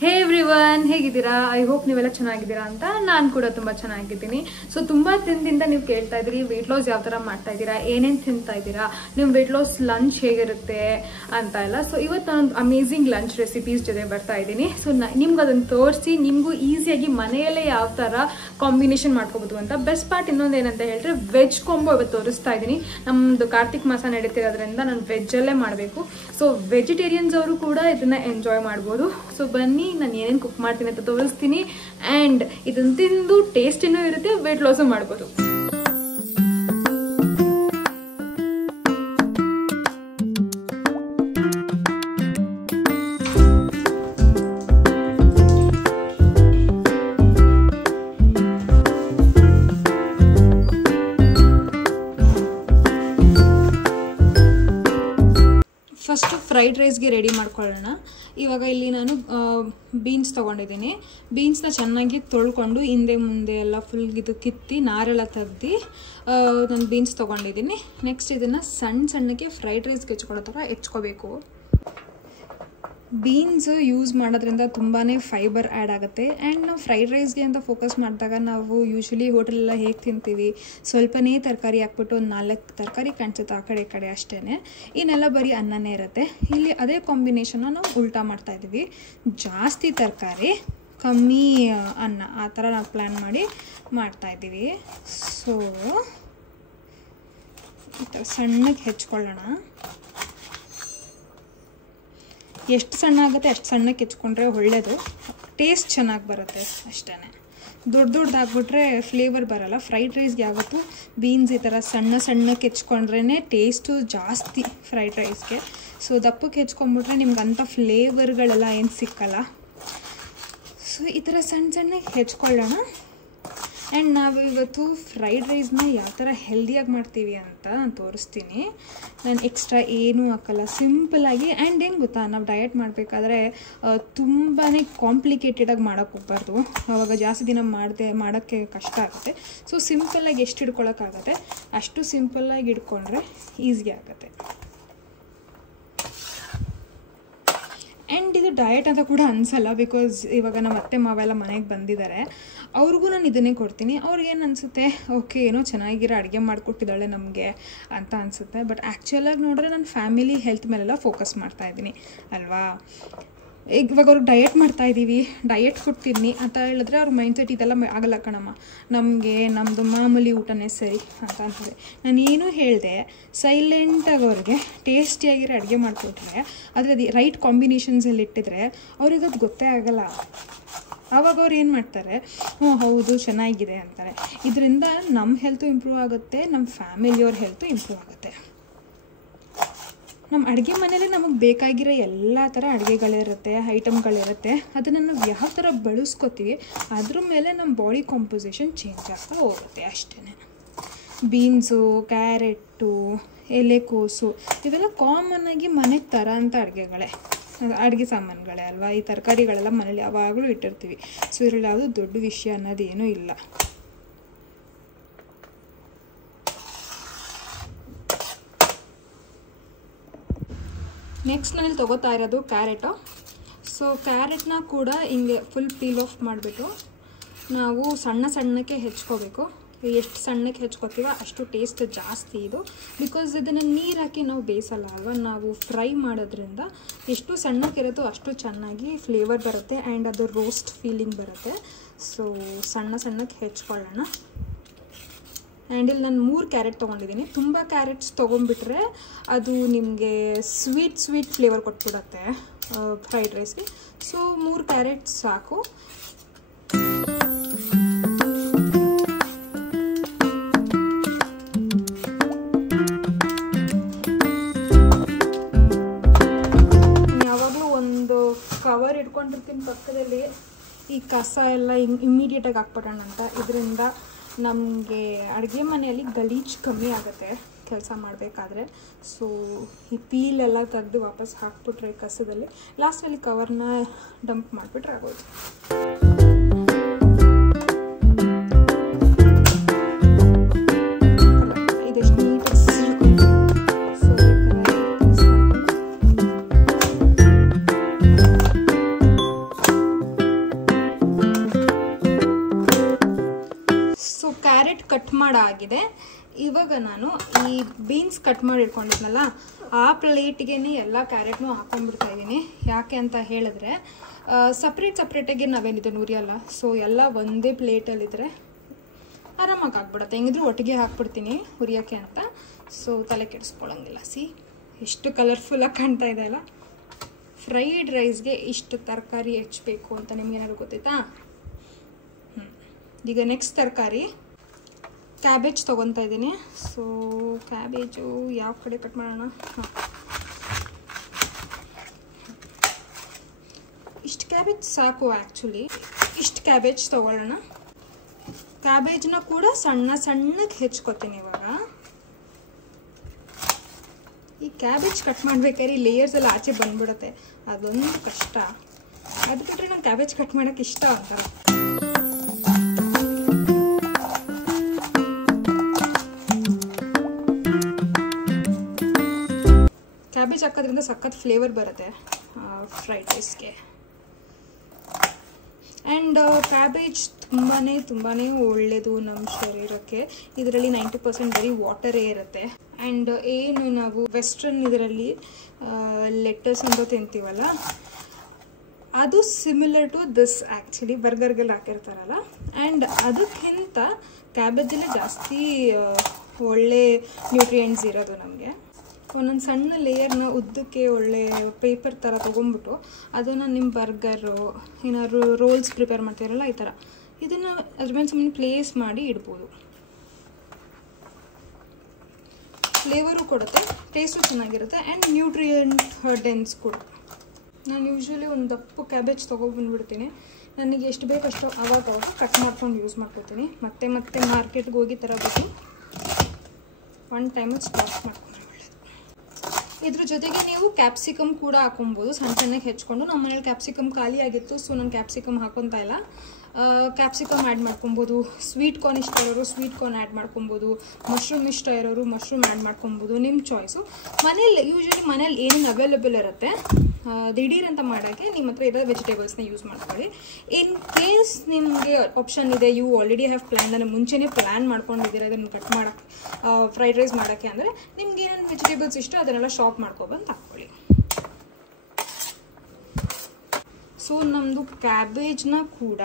ಹೇ everyone, ಹೇಗಿದ್ದೀರಾ? I hope ನೀವೆಲ್ಲ ಚೆನ್ನಾಗಿದ್ದೀರಾ ಅಂತ. ನಾನು ಕೂಡ ತುಂಬ ಚೆನ್ನಾಗಿದ್ದೀನಿ. ಸೊ ತುಂಬ ದಿನದಿಂದ ನೀವು ಕೇಳ್ತಾ ಇದ್ದೀರಿ ವೆಯ್ಟ್ ಲಾಸ್ ಯಾವ ಥರ ಮಾಡ್ತಾ ಇದ್ದೀರಾ, ಏನೇನು ತಿಂತಾ ಇದ್ದೀರಾ, ನಿಮ್ಮ ವೆಯ್ಟ್ ಲಾಸ್ ಲಂಚ್ ಹೇಗಿರುತ್ತೆ ಅಂತ ಎಲ್ಲ. ಸೊ ಇವತ್ತು ನಾನೊಂದು ಅಮೇಝಿಂಗ್ ಲಂಚ್ ರೆಸಿಪೀಸ್ ಜೊತೆ ಬರ್ತಾ ಇದ್ದೀನಿ. ಸೊ ನಿಮ್ಗೆ ಅದನ್ನು ತೋರಿಸಿ ನಿಮಗೂ ಈಸಿಯಾಗಿ ಮನೆಯಲ್ಲೇ ಯಾವ ಥರ ಕಾಂಬಿನೇಷನ್ ಮಾಡ್ಕೋಬೋದು ಅಂತ. ಬೆಸ್ಟ್ ಪಾರ್ಟ್ ಇನ್ನೊಂದು ಏನಂತ ಹೇಳಿದ್ರೆ ವೆಜ್ ಕಾಂಬೋ ಇವತ್ತು ತೋರಿಸ್ತಾ ಇದ್ದೀನಿ. ನಮ್ಮದು ಕಾರ್ತಿಕ್ ಮಾಸ ನಡೀತಿರೋದ್ರಿಂದ ನಾನು ವೆಜ್ಜಲ್ಲೇ ಮಾಡಬೇಕು. ಸೊ ವೆಜಿಟೇರಿಯನ್ಸ್ ಅವರು ಕೂಡ ಇದನ್ನು ಎಂಜಾಯ್ ಮಾಡ್ಬೋದು. ಸೊ ಬನ್ನಿ, ನಾನು ಏನೇನು ಕುಕ್ ಮಾಡ್ತೀನಿ ಅಂತ ತೋರಿಸ್ತೀನಿ. ಆ್ಯಂಡ್ ಇದನ್ನು ತಿಂದು ಟೇಸ್ಟಿನೂ ಇರುತ್ತೆ, ವೆಯ್ಟ್ ಲಾಸು ಮಾಡ್ಬೋದು. ಫಸ್ಟು ಫ್ರೈಡ್ ರೈಸ್ಗೆ ರೆಡಿ ಮಾಡ್ಕೊಳ್ಳೋಣ. ಇವಾಗ ಇಲ್ಲಿ ನಾನು ಬೀನ್ಸ್ ತೊಗೊಂಡಿದ್ದೀನಿ. ಬೀನ್ಸ್ನ ಚೆನ್ನಾಗಿ ತೊಳ್ಕೊಂಡು ಹಿಂದೆ ಮುಂದೆ ಎಲ್ಲ ಫುಲ್ ಇದು ಕಿತ್ತಿ ನಾರೆಲ್ಲ ತೆಗ್ದು ನಾನು ಬೀನ್ಸ್ ತೊಗೊಂಡಿದ್ದೀನಿ. ನೆಕ್ಸ್ಟ್ ಇದನ್ನು ಸಣ್ಣಕ್ಕೆ ಫ್ರೈಡ್ ರೈಸ್ಗೆ ಹೆಚ್ಕೊಳ್ಳೋ ಥರ ಹೆಚ್ಕೋಬೇಕು. ಬೀನ್ಸ್ ಯೂಸ್ ಮಾಡೋದ್ರಿಂದ ತುಂಬಾ ಫೈಬರ್ ಆ್ಯಡ್ ಆಗುತ್ತೆ. ಆ್ಯಂಡ್ ನಾವು ಫ್ರೈಡ್ ರೈಸ್ಗೆ ಅಂತ ಫೋಕಸ್ ಮಾಡಿದಾಗ ನಾವು ಯೂಶ್ವಲಿ ಹೋಟೆಲೆಲ್ಲ ಹೇಗೆ ತಿಂತೀವಿ, ಸ್ವಲ್ಪನೇ ತರಕಾರಿ ಹಾಕ್ಬಿಟ್ಟು ಒಂದು 4 ತರಕಾರಿ ಕಾಣಿಸುತ್ತೆ ಆ ಕಡೆ ಈ ಕಡೆ ಅಷ್ಟೇ. ಇನ್ನೆಲ್ಲ ಬರೀ ಅನ್ನನೇ ಇರುತ್ತೆ. ಇಲ್ಲಿ ಅದೇ ಕಾಂಬಿನೇಷನ್ನ ನಾವು ಉಲ್ಟಾ ಮಾಡ್ತಾಯಿದ್ದೀವಿ. ಜಾಸ್ತಿ ತರಕಾರಿ ಕಮ್ಮಿ ಅನ್ನ, ಆ ಥರ ನಾವು ಪ್ಲ್ಯಾನ್ ಮಾಡಿ ಮಾಡ್ತಾಯಿದ್ದೀವಿ. ಸೊ ಈ ಥರ ಸಣ್ಣಕ್ಕೆ ಹೆಚ್ಕೊಳ್ಳೋಣ. ಎಷ್ಟು ಸಣ್ಣ ಆಗುತ್ತೆ ಅಷ್ಟು ಸಣ್ಣಕ್ಕೆ ಹೆಚ್ಕೊಂಡ್ರೆ ಒಳ್ಳೆಯದು, ಟೇಸ್ಟ್ ಚೆನ್ನಾಗಿ ಬರುತ್ತೆ ಅಷ್ಟೇ. ದೊಡ್ಡದಾಗ್ಬಿಟ್ರೆ ಫ್ಲೇವರ್ ಬರೋಲ್ಲ. ಫ್ರೈಡ್ ರೈಸ್ಗೆ ಯಾವತ್ತು ಬೀನ್ಸ್ ಈ ಥರ ಸಣ್ಣಕ್ಕೆ ಹೆಚ್ಕೊಂಡ್ರೇ ಟೇಸ್ಟು ಜಾಸ್ತಿ ಫ್ರೈಡ್ ರೈಸ್ಗೆ. ಸೊ ದಪ್ಪಕ್ಕೆ ಹೆಚ್ಕೊಂಡ್ಬಿಟ್ರೆ ನಿಮ್ಗೆ ಅಂಥ ಫ್ಲೇವರ್ಗಳೆಲ್ಲ ಏನು ಸಿಕ್ಕಲ್ಲ. ಸೊ ಈ ಥರ ಸಣ್ಣಗೆ ಹೆಚ್ಕೊಳ್ಳೋಣ. ಆ್ಯಂಡ್ ನಾವು ಇವತ್ತು ಫ್ರೈಡ್ ರೈಸ್ನ ಯಾವ ಥರ ಹೆಲ್ದಿಯಾಗಿ ಮಾಡ್ತೀವಿ ಅಂತ ನಾನು ತೋರಿಸ್ತೀನಿ. ನಾನು ಎಕ್ಸ್ಟ್ರಾ ಏನೂ ಹಾಕಲ್ಲ, ಸಿಂಪಲ್ಲಾಗಿ. ಆ್ಯಂಡ್ ಏನು ಗೊತ್ತಾ, ನಾವು ಡಯಟ್ ಮಾಡಬೇಕಾದ್ರೆ ತುಂಬಾ ಕಾಂಪ್ಲಿಕೇಟೆಡಾಗಿ ಮಾಡೋಕ್ಕೆ ಹೋಗ್ಬಾರ್ದು. ಆವಾಗ ಜಾಸ್ತಿ ದಿನ ಮಾಡೋಕ್ಕೆ ಕಷ್ಟ ಆಗುತ್ತೆ. ಸೊ ಸಿಂಪಲ್ಲಾಗಿ ಎಷ್ಟು ಹಿಡ್ಕೊಳಕ್ಕಾಗತ್ತೆ ಅಷ್ಟು ಸಿಂಪಲ್ಲಾಗಿ ಹಿಡ್ಕೊಂಡ್ರೆ ಈಸಿ ಆಗುತ್ತೆ. ಆ್ಯಂಡ್ ಇದು ಡಯಟ್ ಅಂತ ಕೂಡ ಅನಿಸಲ್ಲ, ಬಿಕಾಸ್ ಇವಾಗ ನಮ್ಮ ಅತ್ತೆ ಮಾವೆಲ್ಲ ಮನೆಗೆ ಬಂದಿದ್ದಾರೆ. ಅವ್ರಿಗೂ ನಾನು ಇದನ್ನೇ ಕೊಡ್ತೀನಿ. ಅವ್ರಿಗೇನು ಅನಿಸುತ್ತೆ, ಓಕೆ ಏನೋ ಚೆನ್ನಾಗಿರೋ ಅಡುಗೆ ಮಾಡಿಕೊಟ್ಟಿದ್ದಾಳೆ ನಮಗೆ ಅಂತ ಅನಿಸುತ್ತೆ. ಬಟ್ ಆ್ಯಕ್ಚುಲಾಗಿ ನೋಡಿದ್ರೆ ನಾನು ಫ್ಯಾಮಿಲಿ ಹೆಲ್ತ್ ಮೇಲೆಲ್ಲ ಫೋಕಸ್ ಮಾಡ್ತಾಯಿದ್ದೀನಿ ಅಲ್ವಾ. ಇವಾಗ ಅವ್ರಿಗೆ ಡಯಟ್ ಮಾಡ್ತಾಯಿದ್ದೀವಿ, ಡಯಟ್ ಫುಡ್ ತಿನ್ನಿ ಅಂತ ಹೇಳಿದ್ರೆ ಅವ್ರ ಮೈಂಡ್ಸೆಟ್ ಇದೆಲ್ಲ ಆಗಲ್ಲ ಕಣಮ್ಮ, ನಮ್ಮದು ಮಾಮೂಲಿ ಊಟನೇ ಸರಿ ಅಂತ ಅಂತಾರೆ. ನಾನೇನು ಹೇಳಿದೆ, ಸೈಲೆಂಟಾಗಿ ಅವ್ರಿಗೆ ಟೇಸ್ಟಿಯಾಗಿರೋ ಅಡುಗೆ ಮಾಡಿಕೊಟ್ರೆ, ಆದರೆ ಅದು ರೈಟ್ ಕಾಂಬಿನೇಷನ್ಸಲ್ಲಿ ಇಟ್ಟಿದ್ರೆ ಅವ್ರಿಗೆ ಅದು ಗೊತ್ತೇ ಆಗಲ್ಲ. ಆವಾಗ ಅವ್ರು ಏನು ಮಾಡ್ತಾರೆ, ಹ್ಞೂ ಹೌದು ಚೆನ್ನಾಗಿದೆ ಅಂತಾರೆ. ಇದರಿಂದ ನಮ್ಮ ಹೆಲ್ತು ಇಂಪ್ರೂವ್ ಆಗುತ್ತೆ, ನಮ್ಮ ಫ್ಯಾಮಿಲಿಯವ್ರ ಹೆಲ್ತು ಇಂಪ್ರೂವ್ ಆಗುತ್ತೆ. ನಮ್ಮ ಅಡುಗೆ ಮನೇಲಿ ನಮಗೆ ಬೇಕಾಗಿರೋ ಎಲ್ಲ ಥರ ಅಡುಗೆಗಳಿರುತ್ತೆ, ಐಟಮ್ಗಳಿರುತ್ತೆ. ಅದನ್ನು ನಾವು ಯಾವ ಥರ ಬಳಸ್ಕೊತೀವಿ ಅದ್ರ ಮೇಲೆ ನಮ್ಮ ಬಾಡಿ ಕಾಂಪೋಸಿಷನ್ ಚೇಂಜ್ ಆಗ್ತಾ ಹೋಗುತ್ತೆ ಅಷ್ಟೇ. ಬೀನ್ಸು, ಕ್ಯಾರೆಟು, ಎಲೆಕೋಸು ಇವೆಲ್ಲ ಕಾಮನ್ನಾಗಿ ಮನೆಗೆ ತರೋಂಥ ಅಡುಗೆ ಸಾಮಾನುಗಳೇ ಅಲ್ವಾ. ಈ ತರಕಾರಿಗಳೆಲ್ಲ ಮನೇಲಿ ಯಾವಾಗಲೂ ಇಟ್ಟಿರ್ತೀವಿ. ಸೊ ಇದರಲ್ಲಿ ಯಾವುದೂ ದೊಡ್ಡ ವಿಷಯ ಅನ್ನೋದೇನೂ ಇಲ್ಲ. ನೆಕ್ಸ್ಟ್ ನಾನಿಲ್ಲಿ ತೊಗೋತಾ ಇರೋದು ಕ್ಯಾರೆಟು. ಸೊ ಕ್ಯಾರೆಟ್ನ ಕೂಡ ಹಿಂಗೆ ಫುಲ್ ಪೀಲ್ ಆಫ್ ಮಾಡಿಬಿಟ್ಟು ನಾವು ಸಣ್ಣಕ್ಕೆ ಹೆಚ್ಕೋಬೇಕು. ಎಷ್ಟು ಸಣ್ಣಕ್ಕೆ ಹೆಚ್ಕೋತೀವೋ ಅಷ್ಟು ಟೇಸ್ಟ್ ಜಾಸ್ತಿ ಇದು. ಬಿಕಾಸ್ ಇದನ್ನು ನೀರು ಹಾಕಿ ನಾವು ಬೇಯಿಸಲ್ಲ ಅಲ್ವಾ, ನಾವು ಫ್ರೈ ಮಾಡೋದ್ರಿಂದ ಎಷ್ಟು ಸಣ್ಣಕ್ಕಿರುತ್ತೋ ಅಷ್ಟು ಚೆನ್ನಾಗಿ ಫ್ಲೇವರ್ ಬರುತ್ತೆ ಆ್ಯಂಡ್ ಅದು ರೋಸ್ಟ್ ಫೀಲಿಂಗ್ ಬರುತ್ತೆ. ಸೊ ಸಣ್ಣಕ್ಕೆ ಹೆಚ್ಕೊಳ್ಳೋಣ. ಆ್ಯಂಡ್ ಇಲ್ಲಿ ನಾನು 3 ಕ್ಯಾರೆಟ್ ತೊಗೊಂಡಿದ್ದೀನಿ. ತುಂಬ ಕ್ಯಾರೆಟ್ಸ್ ತೊಗೊಂಡ್ಬಿಟ್ರೆ ಅದು ನಿಮಗೆ ಸ್ವೀಟ್ ಫ್ಲೇವರ್ ಕೊಟ್ಬಿಡುತ್ತೆ ಫ್ರೈಡ್ ರೈಸ್ಗೆ. ಸೊ 3 ಕ್ಯಾರೆಟ್ ಸಾಕು. ಯಾವಾಗಲೂ ಒಂದು ಕವರ್ ಇಟ್ಕೊಂಡಿರ್ತೀನಿ ಪಕ್ಕದಲ್ಲಿ, ಈ ಕಸ ಎಲ್ಲ ಇಮ್ಮಿಡಿಯೇಟಾಗಿ ಹಾಕ್ಬಿಡೋಣ ಅಂತ. ಇದರಿಂದ ನಮಗೆ ಅಡುಗೆ ಮನೆಯಲ್ಲಿ ಗಲೀಜು ಕಮ್ಮಿ ಆಗುತ್ತೆ ಕೆಲಸ ಮಾಡಬೇಕಾದ್ರೆ. ಸೊ ಈ ಪೀಲೆಲ್ಲ ತೆಗೆದು ವಾಪಸ್ ಹಾಕ್ಬಿಟ್ರೆ ಕಸದಲ್ಲಿ, ಲಾಸ್ಟಲ್ಲಿ ಕವರ್ನ ಡಂಪ್ ಮಾಡಿಬಿಟ್ರೆ ಆಗೋದು. ಇದೆಷ್ಟು ನೀಟಾಗಿ ಕಟ್ ಮಾಡಾಗಿದೆ. ಇವಾಗ ನಾನು ಈ ಬೀನ್ಸ್ ಕಟ್ ಮಾಡಿ ಇಟ್ಕೊಂಡಿದ್ನಲ್ಲ ಆ ಪ್ಲೇಟ್ಗೆ ಎಲ್ಲ ಕ್ಯಾರೆಟ್ನೂ ಹಾಕೊಂಡ್ಬಿಡ್ತಾ ಇದ್ದೀನಿ. ಯಾಕೆ ಅಂತ ಹೇಳಿದ್ರೆ ಸಪ್ರೇಟಾಗಿ ನಾವೇನಿದೆ ಉರಿಯಲ್ಲ. ಸೊ ಎಲ್ಲ ಒಂದೇ ಪ್ಲೇಟಲ್ಲಿದ್ದರೆ ಆರಾಮಾಗಿ ಆಗ್ಬಿಡುತ್ತೆ. ಹೆಂಗಿದ್ರು ಒಟ್ಟಿಗೆ ಹಾಕ್ಬಿಡ್ತೀನಿ ಹುರಿಯೋಕ್ಕೆ ಅಂತ. ಸೊ ತಲೆ ಕೆಡಿಸ್ಕೊಳ್ಳೋಂಗಿಲ್ಲ. ಎಷ್ಟು ಕಲರ್ಫುಲ್ಲಾಗಿ ಕಾಣ್ತಾ ಇದೆ ಅಲ್ಲ. ಫ್ರೈಡ್ ರೈಸ್ಗೆ ಇಷ್ಟು ತರಕಾರಿ ಹೆಚ್ಚಬೇಕು ಅಂತ ನಿಮ್ಗೇನಾದ್ರು ಗೊತ್ತಾಯ್ತಾ? ಈಗ ನೆಕ್ಸ್ಟ್ ತರಕಾರಿ ಕ್ಯಾಬೇಜ್ ತೊಗೊತಾ ಇದ್ದೀನಿ. ಸೊ ಕ್ಯಾಬೇಜು ಯಾವ ಕಡೆ ಕಟ್ ಮಾಡೋಣ? ಇಷ್ಟು ಕ್ಯಾಬೇಜ್ ಸಾಕು. ಆ್ಯಕ್ಚುಲಿ ಇಷ್ಟು ಕ್ಯಾಬೇಜ್ ತೊಗೊಳ್ಳೋಣ. ಕ್ಯಾಬೇಜ್ನ ಕೂಡ ಸಣ್ಣಗೆ ಹೆಚ್ಕೊತೀನಿ. ಇವಾಗ ಈ ಕ್ಯಾಬೇಜ್ ಕಟ್ ಮಾಡ್ಬೇಕಾದ್ರೆ ಈ ಲೇಯರ್ಸ್ ಎಲ್ಲ ಆಚೆ ಬಂದ್ಬಿಡುತ್ತೆ, ಅದೊಂದು ಕಷ್ಟ. ಅದು ಬಿಟ್ಟರೆ ನಂಗೆ ಕ್ಯಾಬೇಜ್ ಕಟ್ ಮಾಡೋಕ್ಕೆ ಇಷ್ಟ ಅಂತಾರೆ. ಕ್ಯಾಬೇಜ್ ಹಾಕೋದ್ರಿಂದ ಸಖತ್ ಫ್ಲೇವರ್ ಬರುತ್ತೆ ಫ್ರೈಡ್ ರೈಸ್ಗೆ. ಆ್ಯಂಡ್ ಕ್ಯಾಬೇಜ್ ತುಂಬಾ ಒಳ್ಳೆಯದು ನಮ್ಮ ಶರೀರಕ್ಕೆ. ಇದರಲ್ಲಿ 90% ಬರೀ ವಾಟರೇ ಇರುತ್ತೆ. ಆ್ಯಂಡ್ ಏನು ನಾವು ವೆಸ್ಟ್ರನ್ ಇದರಲ್ಲಿ ಲೆಟ್ಟರ್ಸ್ ಅಂತ ತಿಂತೀವಲ್ಲ, ಅದು ಸಿಮಿಲರ್ ಟು ದಿಸ್ ಆ್ಯಕ್ಚುಲಿ ಬರ್ಗರ್ಗೆಲ್ಲ ಹಾಕಿರ್ತಾರಲ್ಲ. ಆ್ಯಂಡ್ ಅದಕ್ಕಿಂತ ಕ್ಯಾಬೇಜಲ್ಲೇ ಜಾಸ್ತಿ ಒಳ್ಳೆ ನ್ಯೂಟ್ರಿಯೆಂಟ್ಸ್ ಇರೋದು ನಮಗೆ. ಒಂದೊಂದು ಸಣ್ಣ ಲೇಯರ್ನ ಉದ್ದಕ್ಕೆ ಒಳ್ಳೆ ಪೇಪರ್ ಥರ ತೊಗೊಂಡ್ಬಿಟ್ಟು ಅದನ್ನು ನಿಮ್ಮ ಬರ್ಗರು ಏನಾದ್ರು ರೋಲ್ಸ್ ಪ್ರಿಪೇರ್ ಮಾಡ್ತೀರಲ್ಲ, ಈ ಥರ ಇದನ್ನು ಅದ್ರ ಮೇಲೆ ಸುಮ್ಮನೆ ಪ್ಲೇಸ್ ಮಾಡಿ ಇಡ್ಬೋದು. ಫ್ಲೇವರು ಕೊಡುತ್ತೆ, ಟೇಸ್ಟು ಚೆನ್ನಾಗಿರುತ್ತೆ ಆ್ಯಂಡ್ ನ್ಯೂಟ್ರಿಯೆಂಟ್ ಡೆನ್ಸ್ ಕೂಡ. ನಾನು ಯೂಶ್ವಲಿ ಒಂದು ದಪ್ಪು ಕ್ಯಾಬೇಜ್ ತೊಗೊಬಂದ್ಬಿಡ್ತೀನಿ. ನನಗೆ ಎಷ್ಟು ಬೇಕಷ್ಟು ಅವಾಗ ಕಟ್ ಮಾಡ್ಕೊಂಡು ಯೂಸ್ ಮಾಡ್ಕೊತೀನಿ. ಮತ್ತೆ ಮಾರ್ಕೆಟ್ಗೆ ಹೋಗಿ ತರಬೇಕು. ಒನ್ ಟೈಮಲ್ಲಿ ಸ್ಟಾಪ್ ಮಾಡ್ಕೊಂಡ್ರೆ ಒಳ್ಳೆಯದು. ಇದ್ರ ಜೊತೆಗೆ ನೀವು ಕ್ಯಾಪ್ಸಿಕಮ್ ಕೂಡ ಹಾಕೊಬೋದು, ಸಣ್ಣಗೆ ಹೆಚ್ಕೊಂಡು. ನಮ್ಮ ಮನೇಲಿ ಕ್ಯಾಪ್ಸಿಕಮ್ ಖಾಲಿ ಆಗಿತ್ತು, ಸೊ ನಾನು ಕ್ಯಾಪ್ಸಿಕಮ್ ಹಾಕೊತಾ ಇಲ್ಲ. ಕ್ಯಾಪ್ಸಿಕಮ್ ಆ್ಯಡ್ ಮಾಡ್ಕೊಬೋದು. ಸ್ವೀಟ್ ಕಾರ್ನ್ ಇಷ್ಟ ಇರೋರು ಸ್ವೀಟ್ ಕಾರ್ನ್ ಆ್ಯಡ್ ಮಾಡ್ಕೊಬೋದು. ಮಶ್ರೂಮ್ ಇಷ್ಟ ಇರೋರು ಮಶ್ರೂಮ್ ಆ್ಯಡ್ ಮಾಡ್ಕೊಬೋದು, ನಿಮ್ಮ ಚಾಯ್ಸು. ಯೂಶ್ವಲಿ ಮನೇಲಿ ಏನೇನು ಅವೈಲೇಬಲ್ ಇರುತ್ತೆ ದಿಢೀರ್ ಅಂತ ಮಾಡೋಕ್ಕೆ ನಿಮ್ಮ ಹತ್ರ ಇರೋ ವೆಜಿಟೇಬಲ್ಸ್ನ ಯೂಸ್ ಮಾಡ್ಕೊಳ್ಳಿ. ಇನ್ ಕೇಸ್ ನಿಮಗೆ ಆಪ್ಷನ್ ಇದೆ, ಯು ಆಲ್ರೆಡಿ ಹ್ಯಾವ್ ಪ್ಲ್ಯಾನ್, ನಾನು ಮುಂಚೆನೇ ಪ್ಲ್ಯಾನ್ ಮಾಡ್ಕೊಂಡಿದ್ದೀರ ಅದನ್ನು ಕಟ್ ಮಾಡೋಕ್ಕೆ ಫ್ರೈಡ್ ರೈಸ್ ಮಾಡೋಕ್ಕೆ ಅಂದರೆ ನಿಮ್ಗೆ ಏನೇನು ವೆಜಿಟೇಬಲ್ಸ್ ಇಷ್ಟ ಅದನ್ನೆಲ್ಲ ಶಾಪ್ ಮಾಡ್ಕೊಬಂದು ಹಾಕ್ಕೊಳ್ಳಿ. ಸೊ ನಮ್ಮದು ಕ್ಯಾಬೇಜ್ನ ಕೂಡ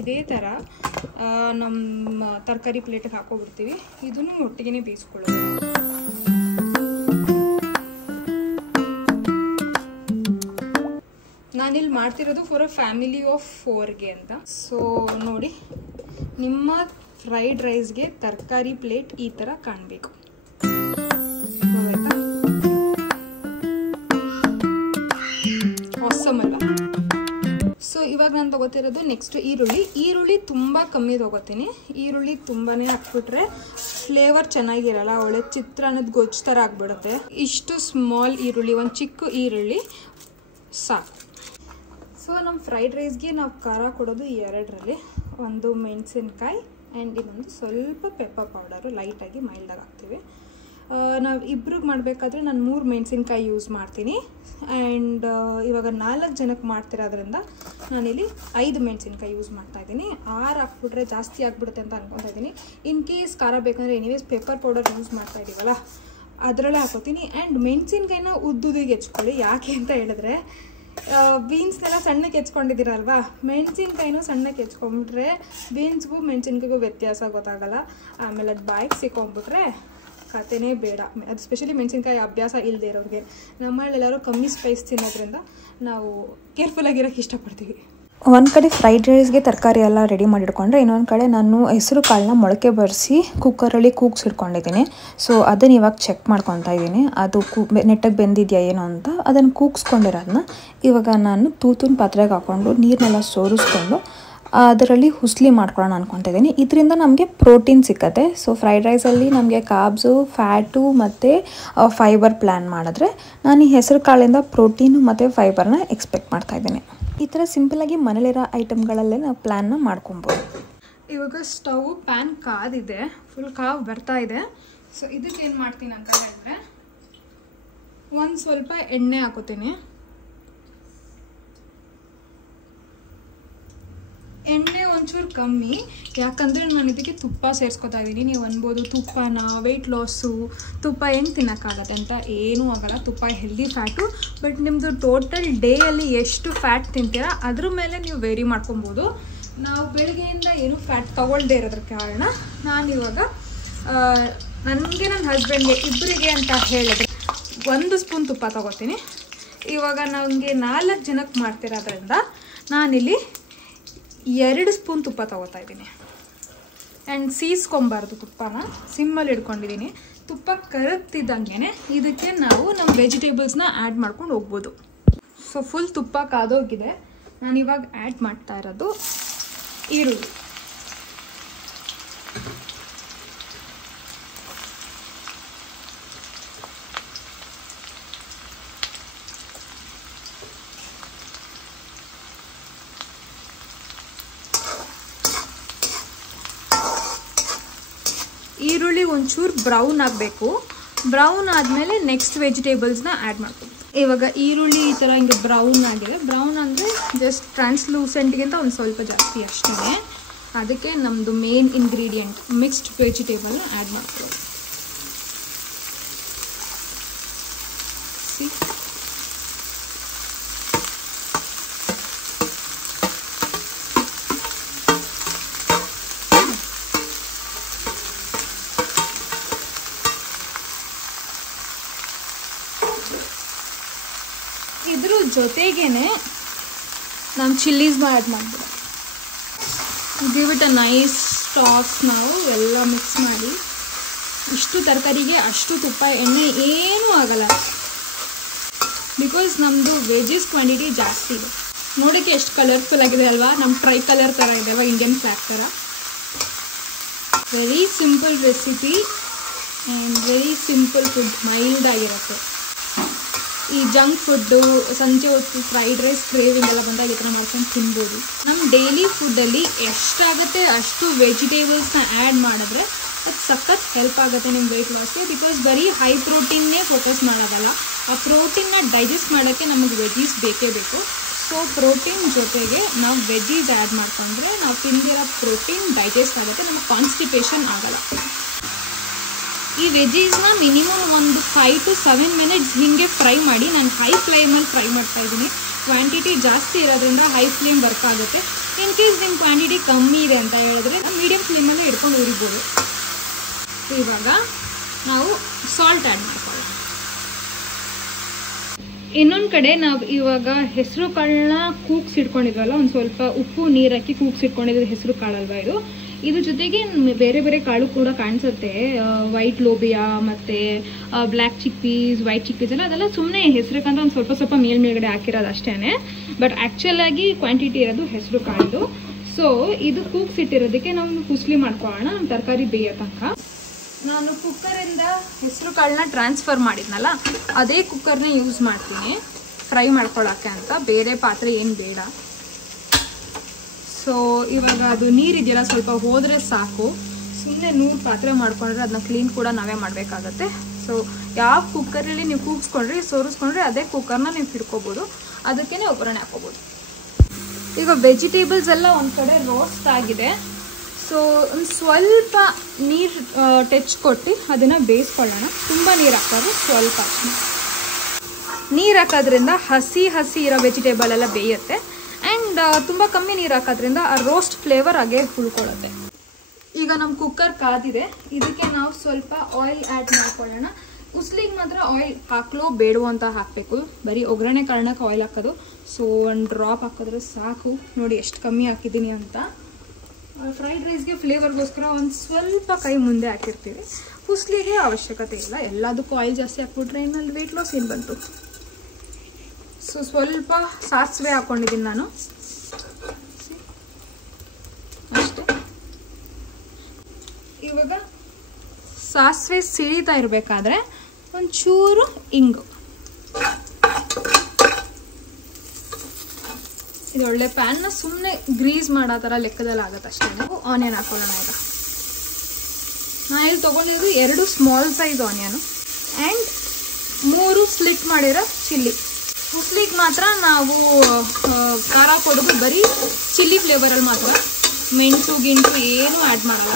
ಇದೇ ಥರ ನಮ್ಮ ತರಕಾರಿ ಪ್ಲೇಟಿಗೆ ಹಾಕೋಬಿಡ್ತೀವಿ. ಇದನ್ನು ಒಟ್ಟಿಗೆ ಬೇಯಿಸ್ಕೊಳ್ಳೋದು. ನಾನಿಲ್ಲಿ ಮಾಡ್ತಿರೋದು ಫಾರ್ ಅ ಫ್ಯಾಮಿಲಿ ಆಫ್ 4ಗೆ ಅಂತ. ಸೊ ನೋಡಿ, ನಿಮ್ಮ ಫ್ರೈಡ್ ರೈಸ್ಗೆ ತರಕಾರಿ ಪ್ಲೇಟ್ ಈ ಥರ ಕಾಣಬೇಕು. ಆಸಮ್ ಅಲ್ವಾ? ಸೊ ಇವಾಗ ನಾನು ತೊಗೋತಿರೋದು ನೆಕ್ಸ್ಟ್ ಈರುಳ್ಳಿ ತುಂಬ ಕಮ್ಮಿ ತೊಗೋತೀನಿ. ಈರುಳ್ಳಿ ತುಂಬಾ ಹಾಕ್ಬಿಟ್ರೆ ಫ್ಲೇವರ್ ಚೆನ್ನಾಗಿರಲ್ಲ, ಒಳ್ಳೆ ಚಿತ್ರಾನ್ನದ ಗೊಜ್ಜು ಥರ ಆಗಿಬಿಡುತ್ತೆ. ಇಷ್ಟು ಸ್ಮಾಲ್ ಈರುಳ್ಳಿ, ಒಂದು ಚಿಕ್ಕ ಈರುಳ್ಳಿ ಸಾಕು. ಸೊ ನಮ್ಮ ಫ್ರೈಡ್ ರೈಸ್ಗೆ ನಾವು ಖಾರ ಕೊಡೋದು 2ರಲ್ಲಿ, ಒಂದು ಮೆಣಸಿನ್ಕಾಯಿ ಆ್ಯಂಡ್ ಇನ್ನೊಂದು ಸ್ವಲ್ಪ ಪೆಪ್ಪರ್ ಪೌಡರು ಲೈಟಾಗಿ ಮೈಲ್ಡಾಗಿ ಹಾಕ್ತೀವಿ. ನಾವು ಇಬ್ರಿಗೆ ಮಾಡಬೇಕಾದ್ರೆ ನಾನು 3 ಮೆಣಸಿನ್ಕಾಯಿ ಯೂಸ್ ಮಾಡ್ತೀನಿ. ಆ್ಯಂಡ್ ಇವಾಗ 4 ಜನಕ್ಕೆ ಮಾಡ್ತಿರೋದ್ರಿಂದ ನಾನಿಲ್ಲಿ 5 ಮೆಣಸಿನ್ಕಾಯಿ ಯೂಸ್ ಮಾಡ್ತಾಯಿದ್ದೀನಿ. 6 ಹಾಕ್ಬಿಟ್ರೆ ಜಾಸ್ತಿ ಆಗಿಬಿಡುತ್ತೆ ಅಂತ ಅನ್ಕೊತಾ ಇದ್ದೀನಿ. ಇನ್ ಕೇಸ್ ಖಾರ ಬೇಕಂದರೆ ಎನಿವೇಸ್ ಪೆಪ್ಪರ್ ಪೌಡರ್ ಯೂಸ್ ಮಾಡ್ತಾಯಿದ್ದೀವಲ್ಲ ಅದರಲ್ಲೇ ಹಾಕೋತೀನಿ. ಆ್ಯಂಡ್ ಮೆಣಸಿನ್ಕಾಯಿನ ಉದ್ದುದಿಗೆ ಹೆಚ್ಕೊಳ್ಳಿ. ಯಾಕೆ ಅಂತ ಹೇಳಿದ್ರೆ ಬೀನ್ಸ್ನೆಲ್ಲ ಸಣ್ಣಕ್ಕೆ ಹೆಚ್ಕೊಂಡಿದ್ದೀರಲ್ವಾ, ಮೆಣಸಿನ್ಕಾಯಿನೂ ಸಣ್ಣಕ್ಕೆ ಹೆಚ್ಕೊಂಡ್ಬಿಟ್ರೆ ಬೀನ್ಸ್ಗೂ ಮೆಣಸಿನ್ಕಾಯಿಗೂ ವ್ಯತ್ಯಾಸ ಗೊತ್ತಾಗಲ್ಲ. ಆಮೇಲೆ ಅದು ಬಾಯಿಗೆ ಸಿಕ್ಕೊಂಡ್ಬಿಟ್ರೆ ಕತೆನೇ ಬೇಡ. ಅದು ಸ್ಪೆಷಲಿ ಮೆಣಸಿನ್ಕಾಯಿ ಅಭ್ಯಾಸ ಇಲ್ಲದೆ ಇರೋರಿಗೆ. ನಮ್ಮಲ್ಲೆಲ್ಲರೂ ಕಮ್ಮಿ ಸ್ಪೈಸ್ ತಿನ್ನೋದ್ರಿಂದ ನಾವು ಕೇರ್ಫುಲ್ಲಾಗಿರೋಕ್ಕೆ ಇಷ್ಟಪಡ್ತೀವಿ. ಒಂದು ಕಡೆ ಫ್ರೈಡ್ ರೈಸ್ಗೆ ತರಕಾರಿ ಎಲ್ಲ ರೆಡಿ ಮಾಡಿಟ್ಕೊಂಡ್ರೆ, ಇನ್ನೊಂದು ಕಡೆ ನಾನು ಹೆಸರು ಕಾಳನ್ನ ಮೊಳಕೆ ಬರೆಸಿ ಕುಕ್ಕರಲ್ಲಿ ಕೂಗ್ಸಿಟ್ಕೊಂಡಿದ್ದೀನಿ. ಸೊ ಅದನ್ನು ಇವಾಗ ಚೆಕ್ ಮಾಡ್ಕೊತಾ ಇದ್ದೀನಿ, ಅದು ನೆಟ್ಟಗೆ ಬೆಂದಿದೆಯಾ ಏನೋ ಅಂತ. ಅದನ್ನು ಕೂಗಿಸ್ಕೊಂಡಿರೋದನ್ನ ಇವಾಗ ನಾನು ತೂತುನ ಪಾತ್ರೆಗೆ ಹಾಕ್ಕೊಂಡು ನೀರನ್ನೆಲ್ಲ ಸೋರಿಸ್ಕೊಂಡು ಅದರಲ್ಲಿ ಹುಸ್ಲಿ ಮಾಡ್ಕೊಳ್ಳೋಣ ಅನ್ಕೊತಾ ಇದ್ದೀನಿ. ಇದರಿಂದ ನಮಗೆ ಪ್ರೋಟೀನ್ ಸಿಕ್ಕತ್ತೆ. ಸೊ ಫ್ರೈಡ್ ರೈಸಲ್ಲಿ ನಮಗೆ ಕಾರ್ಬ್ಸು, ಫ್ಯಾಟು ಮತ್ತು ಫೈಬರ್ ಪ್ಲ್ಯಾನ್ ಮಾಡಿದ್ರೆ ನಾನು ಈ ಹೆಸರು ಕಾಳಿಂದ ಪ್ರೋಟೀನು ಮತ್ತು ಫೈಬರ್ನ ಎಕ್ಸ್ಪೆಕ್ಟ್ ಮಾಡ್ತಾಯಿದ್ದೀನಿ. ಈ ಥರ ಸಿಂಪಲಾಗಿ ಮನೇಲಿರೋ ಐಟಮ್ಗಳಲ್ಲೇ ನಾವು ಪ್ಲ್ಯಾನ್ನ ಮಾಡ್ಕೊಬೋದು. ಇವಾಗ ಸ್ಟವ್ ಪ್ಯಾನ್ ಕಾದಿದೆ, ಫುಲ್ ಕಾವು ಬರ್ತಾ ಇದೆ. ಸೊ ಇದಕ್ಕೆ ಏನು ಮಾಡ್ತೀನಿ ಅಂತ ಹೇಳಿದ್ರೆ, ಒಂದು ಸ್ವಲ್ಪ ಎಣ್ಣೆ ಹಾಕೋತೀನಿ. ಎಣ್ಣೆ ಒಂದು ಒಂಚೂರು ಕಮ್ಮಿ, ಯಾಕಂದರೆ ನಾನು ಇದಕ್ಕೆ ತುಪ್ಪ ಸೇರಿಸ್ಕೊತಾ ಇದ್ದೀನಿ. ನೀವು ಅನ್ಬೋದು ತುಪ್ಪನ ವೆಯ್ಟ್ ಲಾಸು, ತುಪ್ಪ ಹೆಂಗೆ ತಿನ್ನೋಕ್ಕಾಗತ್ತೆ ಅಂತ. ಏನೂ ಆಗಲ್ಲ, ತುಪ್ಪ ಹೆಲ್ದಿ ಫ್ಯಾಟು. ಬಟ್ ನಿಮ್ಮದು ಟೋಟಲ್ ಡೇಯಲ್ಲಿ ಎಷ್ಟು ಫ್ಯಾಟ್ ತಿಂತೀರಾ ಅದ್ರ ಮೇಲೆ ನೀವು ವೇರಿ ಮಾಡ್ಕೊಬೋದು. ನಾವು ಬೆಳಗ್ಗೆಯಿಂದ ಏನು ಫ್ಯಾಟ್ ತೊಗೊಳ್ದೇ ಇರೋದ್ರ ಕಾರಣ ನಾನಿವಾಗ ನನಗೆ ನನ್ನ ಹಸ್ಬೆಂಡ್ಗೆ ಇಬ್ಬರಿಗೆ ಅಂತ ಹೇಳಿದ್ರೆ 1 ಸ್ಪೂನ್ ತುಪ್ಪ ತೊಗೋತೀನಿ. ಇವಾಗ ನನಗೆ 4 ಜನಕ್ಕೆ ಮಾಡ್ತಿರೋದ್ರಿಂದ ನಾನಿಲ್ಲಿ 2 ಸ್ಪೂನ್ ತುಪ್ಪ ತೊಗೋತಾ ಇದ್ದೀನಿ. ಆ್ಯಂಡ್ ಸೀಸ್ಕೊಬಾರ್ದು, ತುಪ್ಪನ ಸಿಮ್ಮಲ್ಲಿ ಇಟ್ಕೊಂಡಿದ್ದೀನಿ. ತುಪ್ಪ ಕರಗ್ತಿದ್ದಂಗೆ ಇದಕ್ಕೆ ನಾವು ನಮ್ಮ ವೆಜಿಟೇಬಲ್ಸ್ನ ಆ್ಯಡ್ ಮಾಡ್ಕೊಂಡು ಹೋಗ್ಬೋದು. ಸೊ ಫುಲ್ ತುಪ್ಪ ಕಾದೋಗಿದೆ. ನಾನಿವಾಗ ಆ್ಯಡ್ ಮಾಡ್ತಾ ಇರೋದು ಈರುಳ್ಳಿ. ಈರುಳ್ಳಿ ಒಂಚೂರು ಬ್ರೌನ್ ಆಗಬೇಕು. ಬ್ರೌನ್ ಆದಮೇಲೆ ನೆಕ್ಸ್ಟ್ ವೆಜಿಟೇಬಲ್ಸ್ನ ಆ್ಯಡ್ ಮಾಡ್ಬೋದು. ಇವಾಗ ಈರುಳ್ಳಿ ಈ ಥರ ಹಿಂಗೆ ಬ್ರೌನ್ ಆಗಿದೆ. ಬ್ರೌನ್ ಅಂದರೆ ಜಸ್ಟ್ ಟ್ರಾನ್ಸ್ಲೂಸೆಂಟ್ಗಿಂತ ಒಂದು ಸ್ವಲ್ಪ ಜಾಸ್ತಿ ಅಷ್ಟೇ. ಅದಕ್ಕೆ ನಮ್ಮದು ಮೇನ್ ಇಂಗ್ರೀಡಿಯೆಂಟ್ ಮಿಕ್ಸ್ಡ್ ವೆಜಿಟೇಬಲ್ನ ಆ್ಯಡ್ ಮಾಡ್ಕೊಳ್ಳೋದು. ಇದ್ರ ಜೊತೆಗೇನೆ ನಾನು ಚಿಲ್ಲೀಸ್ನ ಆ್ಯಡ್ ಮಾಡ್ಬೋದು. Give it a nice toss. ನಾವು ಎಲ್ಲ ಮಿಕ್ಸ್ ಮಾಡಿ, ಇಷ್ಟು ತರಕಾರಿಗೆ ಅಷ್ಟು ತುಪ್ಪ ಎಣ್ಣೆ ಏನೂ ಆಗಲ್ಲ, ಬಿಕಾಸ್ ನಮ್ಮದು ವೆಜಸ್ ಕ್ವಾಂಟಿಟಿ ಜಾಸ್ತಿ ಇದೆ. ನೋಡೋಕ್ಕೆ ಎಷ್ಟು ಕಲರ್ಫುಲ್ ಆಗಿದೆ ಅಲ್ವಾ? ನಮ್ಮ ಟ್ರೈ ಕಲರ್ ಥರ ಇದೆ ಅಲ್ವಾ, ಇಂಡಿಯನ್ ಫ್ಲ್ಯಾಗ್ ಥರ. Very simple recipe and very simple food, mild ಆಗಿರುತ್ತೆ. ಈ ಜಂಕ್ ಫುಡ್ಡು ಸಂಜೆ ಹೊತ್ತು ಫ್ರೈಡ್ ರೈಸ್ ಕ್ರೇವಿಂಗ್ ಎಲ್ಲ ಬಂದಾಗ ಈ ಥರ ಮಾಡ್ಕೊಂಡು ತಿನ್ಬೋದು. ನಮ್ಮ ಡೈಲಿ ಫುಡ್ಡಲ್ಲಿ ಎಷ್ಟಾಗುತ್ತೆ ಅಷ್ಟು ವೆಜಿಟೇಬಲ್ಸ್ನ ಆ್ಯಡ್ ಮಾಡಿದ್ರೆ ಅದು ಸಖತ್ ಹೆಲ್ಪ್ ಆಗುತ್ತೆ ನಿಮ್ಮ ವೆಯ್ಟ್ ಲಾಸ್ಗೆ. ಬಿಕಾಸ್ ಬರೀ ಹೈ ಪ್ರೋಟೀನ್ನೇ ಫೋಕಸ್ ಮಾಡೋದಲ್ಲ, ಆ ಪ್ರೋಟೀನ್ನ ಡೈಜೆಸ್ಟ್ ಮಾಡೋಕ್ಕೆ ನಮಗೆ ವೆಜೀಸ್ ಬೇಕೇ ಬೇಕು. ಸೊ ಪ್ರೋಟೀನ್ ಜೊತೆಗೆ ನಾವು ವೆಜೀಸ್ ಆ್ಯಡ್ ಮಾಡ್ಕೊಂಡ್ರೆ ನಾವು ತಿಂದಿರೋ ಪ್ರೋಟೀನ್ ಡೈಜೆಸ್ಟ್ ಆಗುತ್ತೆ, ನಮಗೆ ಕಾನ್ಸ್ಟಿಪೇಷನ್ ಆಗಲ್ಲ. ಈ ವೆಜೀಸ್ನ ಮಿನಿಮಮ್ ಒಂದು 5 to 7 ಮಿನಿಟ್ಸ್ ಹೀಗೆ ಫ್ರೈ ಮಾಡಿ. ನಾನು ಹೈ ಫ್ಲೇಮಲ್ಲಿ ಫ್ರೈ ಮಾಡ್ತಾಯಿದ್ದೀನಿ. ಕ್ವಾಂಟಿಟಿ ಜಾಸ್ತಿ ಇರೋದ್ರಿಂದ ಹೈ ಫ್ಲೇಮ್ ವರ್ಕ್ ಆಗುತ್ತೆ. ಇನ್ ಕೇಸ್ ನಿಮ್ಮ ಕ್ವಾಂಟಿಟಿ ಕಮ್ಮಿ ಇದೆ ಅಂತ ಹೇಳಿದ್ರೆ ಮೀಡಿಯಮ್ ಫ್ಲೇಮಲ್ಲೇ ಇಟ್ಕೊಂಡು ಉರಿಬೋದು. ಇವಾಗ ನಾವು ಸಾಲ್ಟ್ ಆ್ಯಡ್ ಮಾಡ್ಕೊಳ್ಳೋಣ. ಇನ್ನೊಂದು ಕಡೆ ನಾವು ಇವಾಗ ಹೆಸರು ಕಾಳನ್ನ ಕೂಗ್ಸಿಟ್ಕೊಂಡಿದ್ವಲ್ಲ, ಒಂದು ಸ್ವಲ್ಪ ಉಪ್ಪು ನೀರು ಹಾಕಿ ಕೂಗ್ಸಿಟ್ಕೊಂಡಿದ್ದು ಹೆಸರು ಕಾಳಲ್ವ ಇದು. ಇದ್ರ ಜೊತೆಗೆ ಬೇರೆ ಬೇರೆ ಕಾಳು ಕೂಡ ಕಾಣಿಸುತ್ತೆ. ವೈಟ್ ಲೋಬಿಯಾ ಮತ್ತು ಬ್ಲ್ಯಾಕ್ ಚಿಕ್ಪೀಸ್, ವೈಟ್ ಚಿಕ್ಪೀಸ್ ಅದೆಲ್ಲ ಸುಮ್ಮನೆ ಹೆಸರುಕಂತ ಒಂದು ಸ್ವಲ್ಪ ಸ್ವಲ್ಪ ಮೇಲ್ಗಡೆ ಹಾಕಿರೋದು ಅಷ್ಟೇ. ಬಟ್ ಆ್ಯಕ್ಚುಲಾಗಿ ಕ್ವಾಂಟಿಟಿ ಇರೋದು ಹೆಸರು ಕಾಳ್ದು. ಸೊ ಇದು ಕೂಗ್ಸಿಟ್ಟಿರೋದಕ್ಕೆ ನಾವು ಕುಸ್ಲಿ ಮಾಡ್ಕೊಳ್ಳೋಣ ನಮ್ಮ ತರಕಾರಿ ಬೇಯೋ ತನಕ. ನಾನು ಕುಕ್ಕರಿಂದ ಹೆಸರು ಕಾಳನ್ನ ಟ್ರಾನ್ಸ್ಫರ್ ಮಾಡಿದ್ನಲ್ಲ, ಅದೇ ಕುಕ್ಕರ್ನೇ ಯೂಸ್ ಮಾಡ್ತೀನಿ ಫ್ರೈ ಮಾಡ್ಕೊಳ್ಳೋಕ್ಕೆ ಅಂತ. ಬೇರೆ ಪಾತ್ರೆ ಏನು ಬೇಡ. ಸೊ ಇವಾಗ ಅದು ನೀರಿದೆಯಲ್ಲ ಸ್ವಲ್ಪ ಹೋದರೆ ಸಾಕು. ಸುಮ್ಮನೆ 100 ಪಾತ್ರೆ ಮಾಡ್ಕೊಂಡ್ರೆ ಅದನ್ನ ಕ್ಲೀನ್ ಕೂಡ ನಾವೇ ಮಾಡಬೇಕಾಗತ್ತೆ. ಸೊ ಯಾವ ಕುಕ್ಕರಲ್ಲಿ ನೀವು ಸೋರಿಸ್ಕೊಂಡ್ರೆ ಅದೇ ಕುಕ್ಕರ್ನ ನೀವು ಹಿಡ್ಕೋಬೋದು, ಅದಕ್ಕೇ ಒಗ್ಗರಣೆ ಹಾಕೋಬೋದು. ಈಗ ವೆಜಿಟೇಬಲ್ಸ್ ಎಲ್ಲ ಒಂದು ಕಡೆ ರೋಸ್ಟ್ ಆಗಿದೆ. ಸೊ ಒಂದು ಸ್ವಲ್ಪ ನೀರು ಟಚ್ ಕೊಟ್ಟು ಅದನ್ನು ಬೇಯಿಸ್ಕೊಳ್ಳೋಣ. ತುಂಬ ನೀರು ಹಾಕೋದು, ಸ್ವಲ್ಪ ನೀರು ಹಾಕೋದ್ರಿಂದ ಹಸಿ ಇರೋ ವೆಜಿಟೇಬಲ್ ಎಲ್ಲ ಬೇಯುತ್ತೆ. ಆ್ಯಂಡ್ ತುಂಬ ಕಮ್ಮಿ ನೀರು ಹಾಕೋದ್ರಿಂದ ಆ ರೋಸ್ಟ್ ಫ್ಲೇವರ್ ಹಾಗೆ ಉಳ್ಕೊಳ್ಳುತ್ತೆ. ಈಗ ನಮ್ಮ ಕುಕ್ಕರ್ ಕಾದಿದೆ. ಇದಕ್ಕೆ ನಾವು ಸ್ವಲ್ಪ ಆಯಿಲ್ ಆ್ಯಡ್ ಮಾಡ್ಕೊಳ್ಳೋಣ. ಉಸ್ಲಿಗೆ ಮಾತ್ರ ಆಯಿಲ್ ಹಾಕ್ಲೋ ಬೇಡವೋ ಅಂತ ಹಾಕಬೇಕು. ಬರೀ ಒಗ್ಗರಣೆ ಕಾರಣಕ್ಕೆ ಆಯಿಲ್ ಹಾಕೋದು. ಸೊ ಒಂದು ಡ್ರಾಪ್ ಹಾಕಿದ್ರೆ ಸಾಕು. ನೋಡಿ ಎಷ್ಟು ಕಮ್ಮಿ ಹಾಕಿದ್ದೀನಿ ಅಂತ. ಫ್ರೈಡ್ ರೈಸ್ಗೆ ಫ್ಲೇವರ್ಗೋಸ್ಕರ ಒಂದು ಸ್ವಲ್ಪ ಕೈ ಮುಂದೆ ಹಾಕಿರ್ತೀವಿ. ಉಸ್ಲಿಗೆ ಅವಶ್ಯಕತೆ ಇಲ್ಲ. ಎಲ್ಲದಕ್ಕೂ ಆಯಿಲ್ ಜಾಸ್ತಿ ಹಾಕ್ಬಿಟ್ರೆ ಇನ್ನಲ್ಲಿ ವೆಯ್ಟ್ ಲಾಸ್ ಏನು ಬಂತು. ಸೊ ಸ್ವಲ್ಪ ಸಾಸಿವೆ ಹಾಕ್ಕೊಂಡಿದ್ದೀನಿ ನಾನು ಅಷ್ಟೇ. ಇವಾಗ ಸಾಸಿವೆ ಸಿಡಿತಾ ಇರಬೇಕಾದ್ರೆ ಒಂಚೂರು ಇಂಗು. ಇದು ಒಳ್ಳೆ ಪ್ಯಾನ್ನ ಸುಮ್ಮನೆ ಗ್ರೀಸ್ ಮಾಡೋ ಥರ ಲೆಕ್ಕದಲ್ಲಿ ಆಗುತ್ತೆ ಅಷ್ಟೇ. ನಾವು ಆನಿಯನ್ ಹಾಕೊಳ್ಳೋಣ. ಈಗ ನಾನು ಇಲ್ಲಿ ತೊಗೊಂಡಿರೋದು 2 small size onion and 3 slit ಮಾಡಿರೋ ಚಿಲ್ಲಿ. ಉಸ್ಲಿಗೆ ಮಾತ್ರ ನಾವು ಖಾರ ಕೊಡೋದು ಬರೀ ಚಿಲ್ಲಿ ಫ್ಲೇವರಲ್ಲಿ ಮಾತ್ರ. ಮೆಣಸು ಗಿಂಟು ಏನೂ ಆ್ಯಡ್ ಮಾಡಲ್ಲ,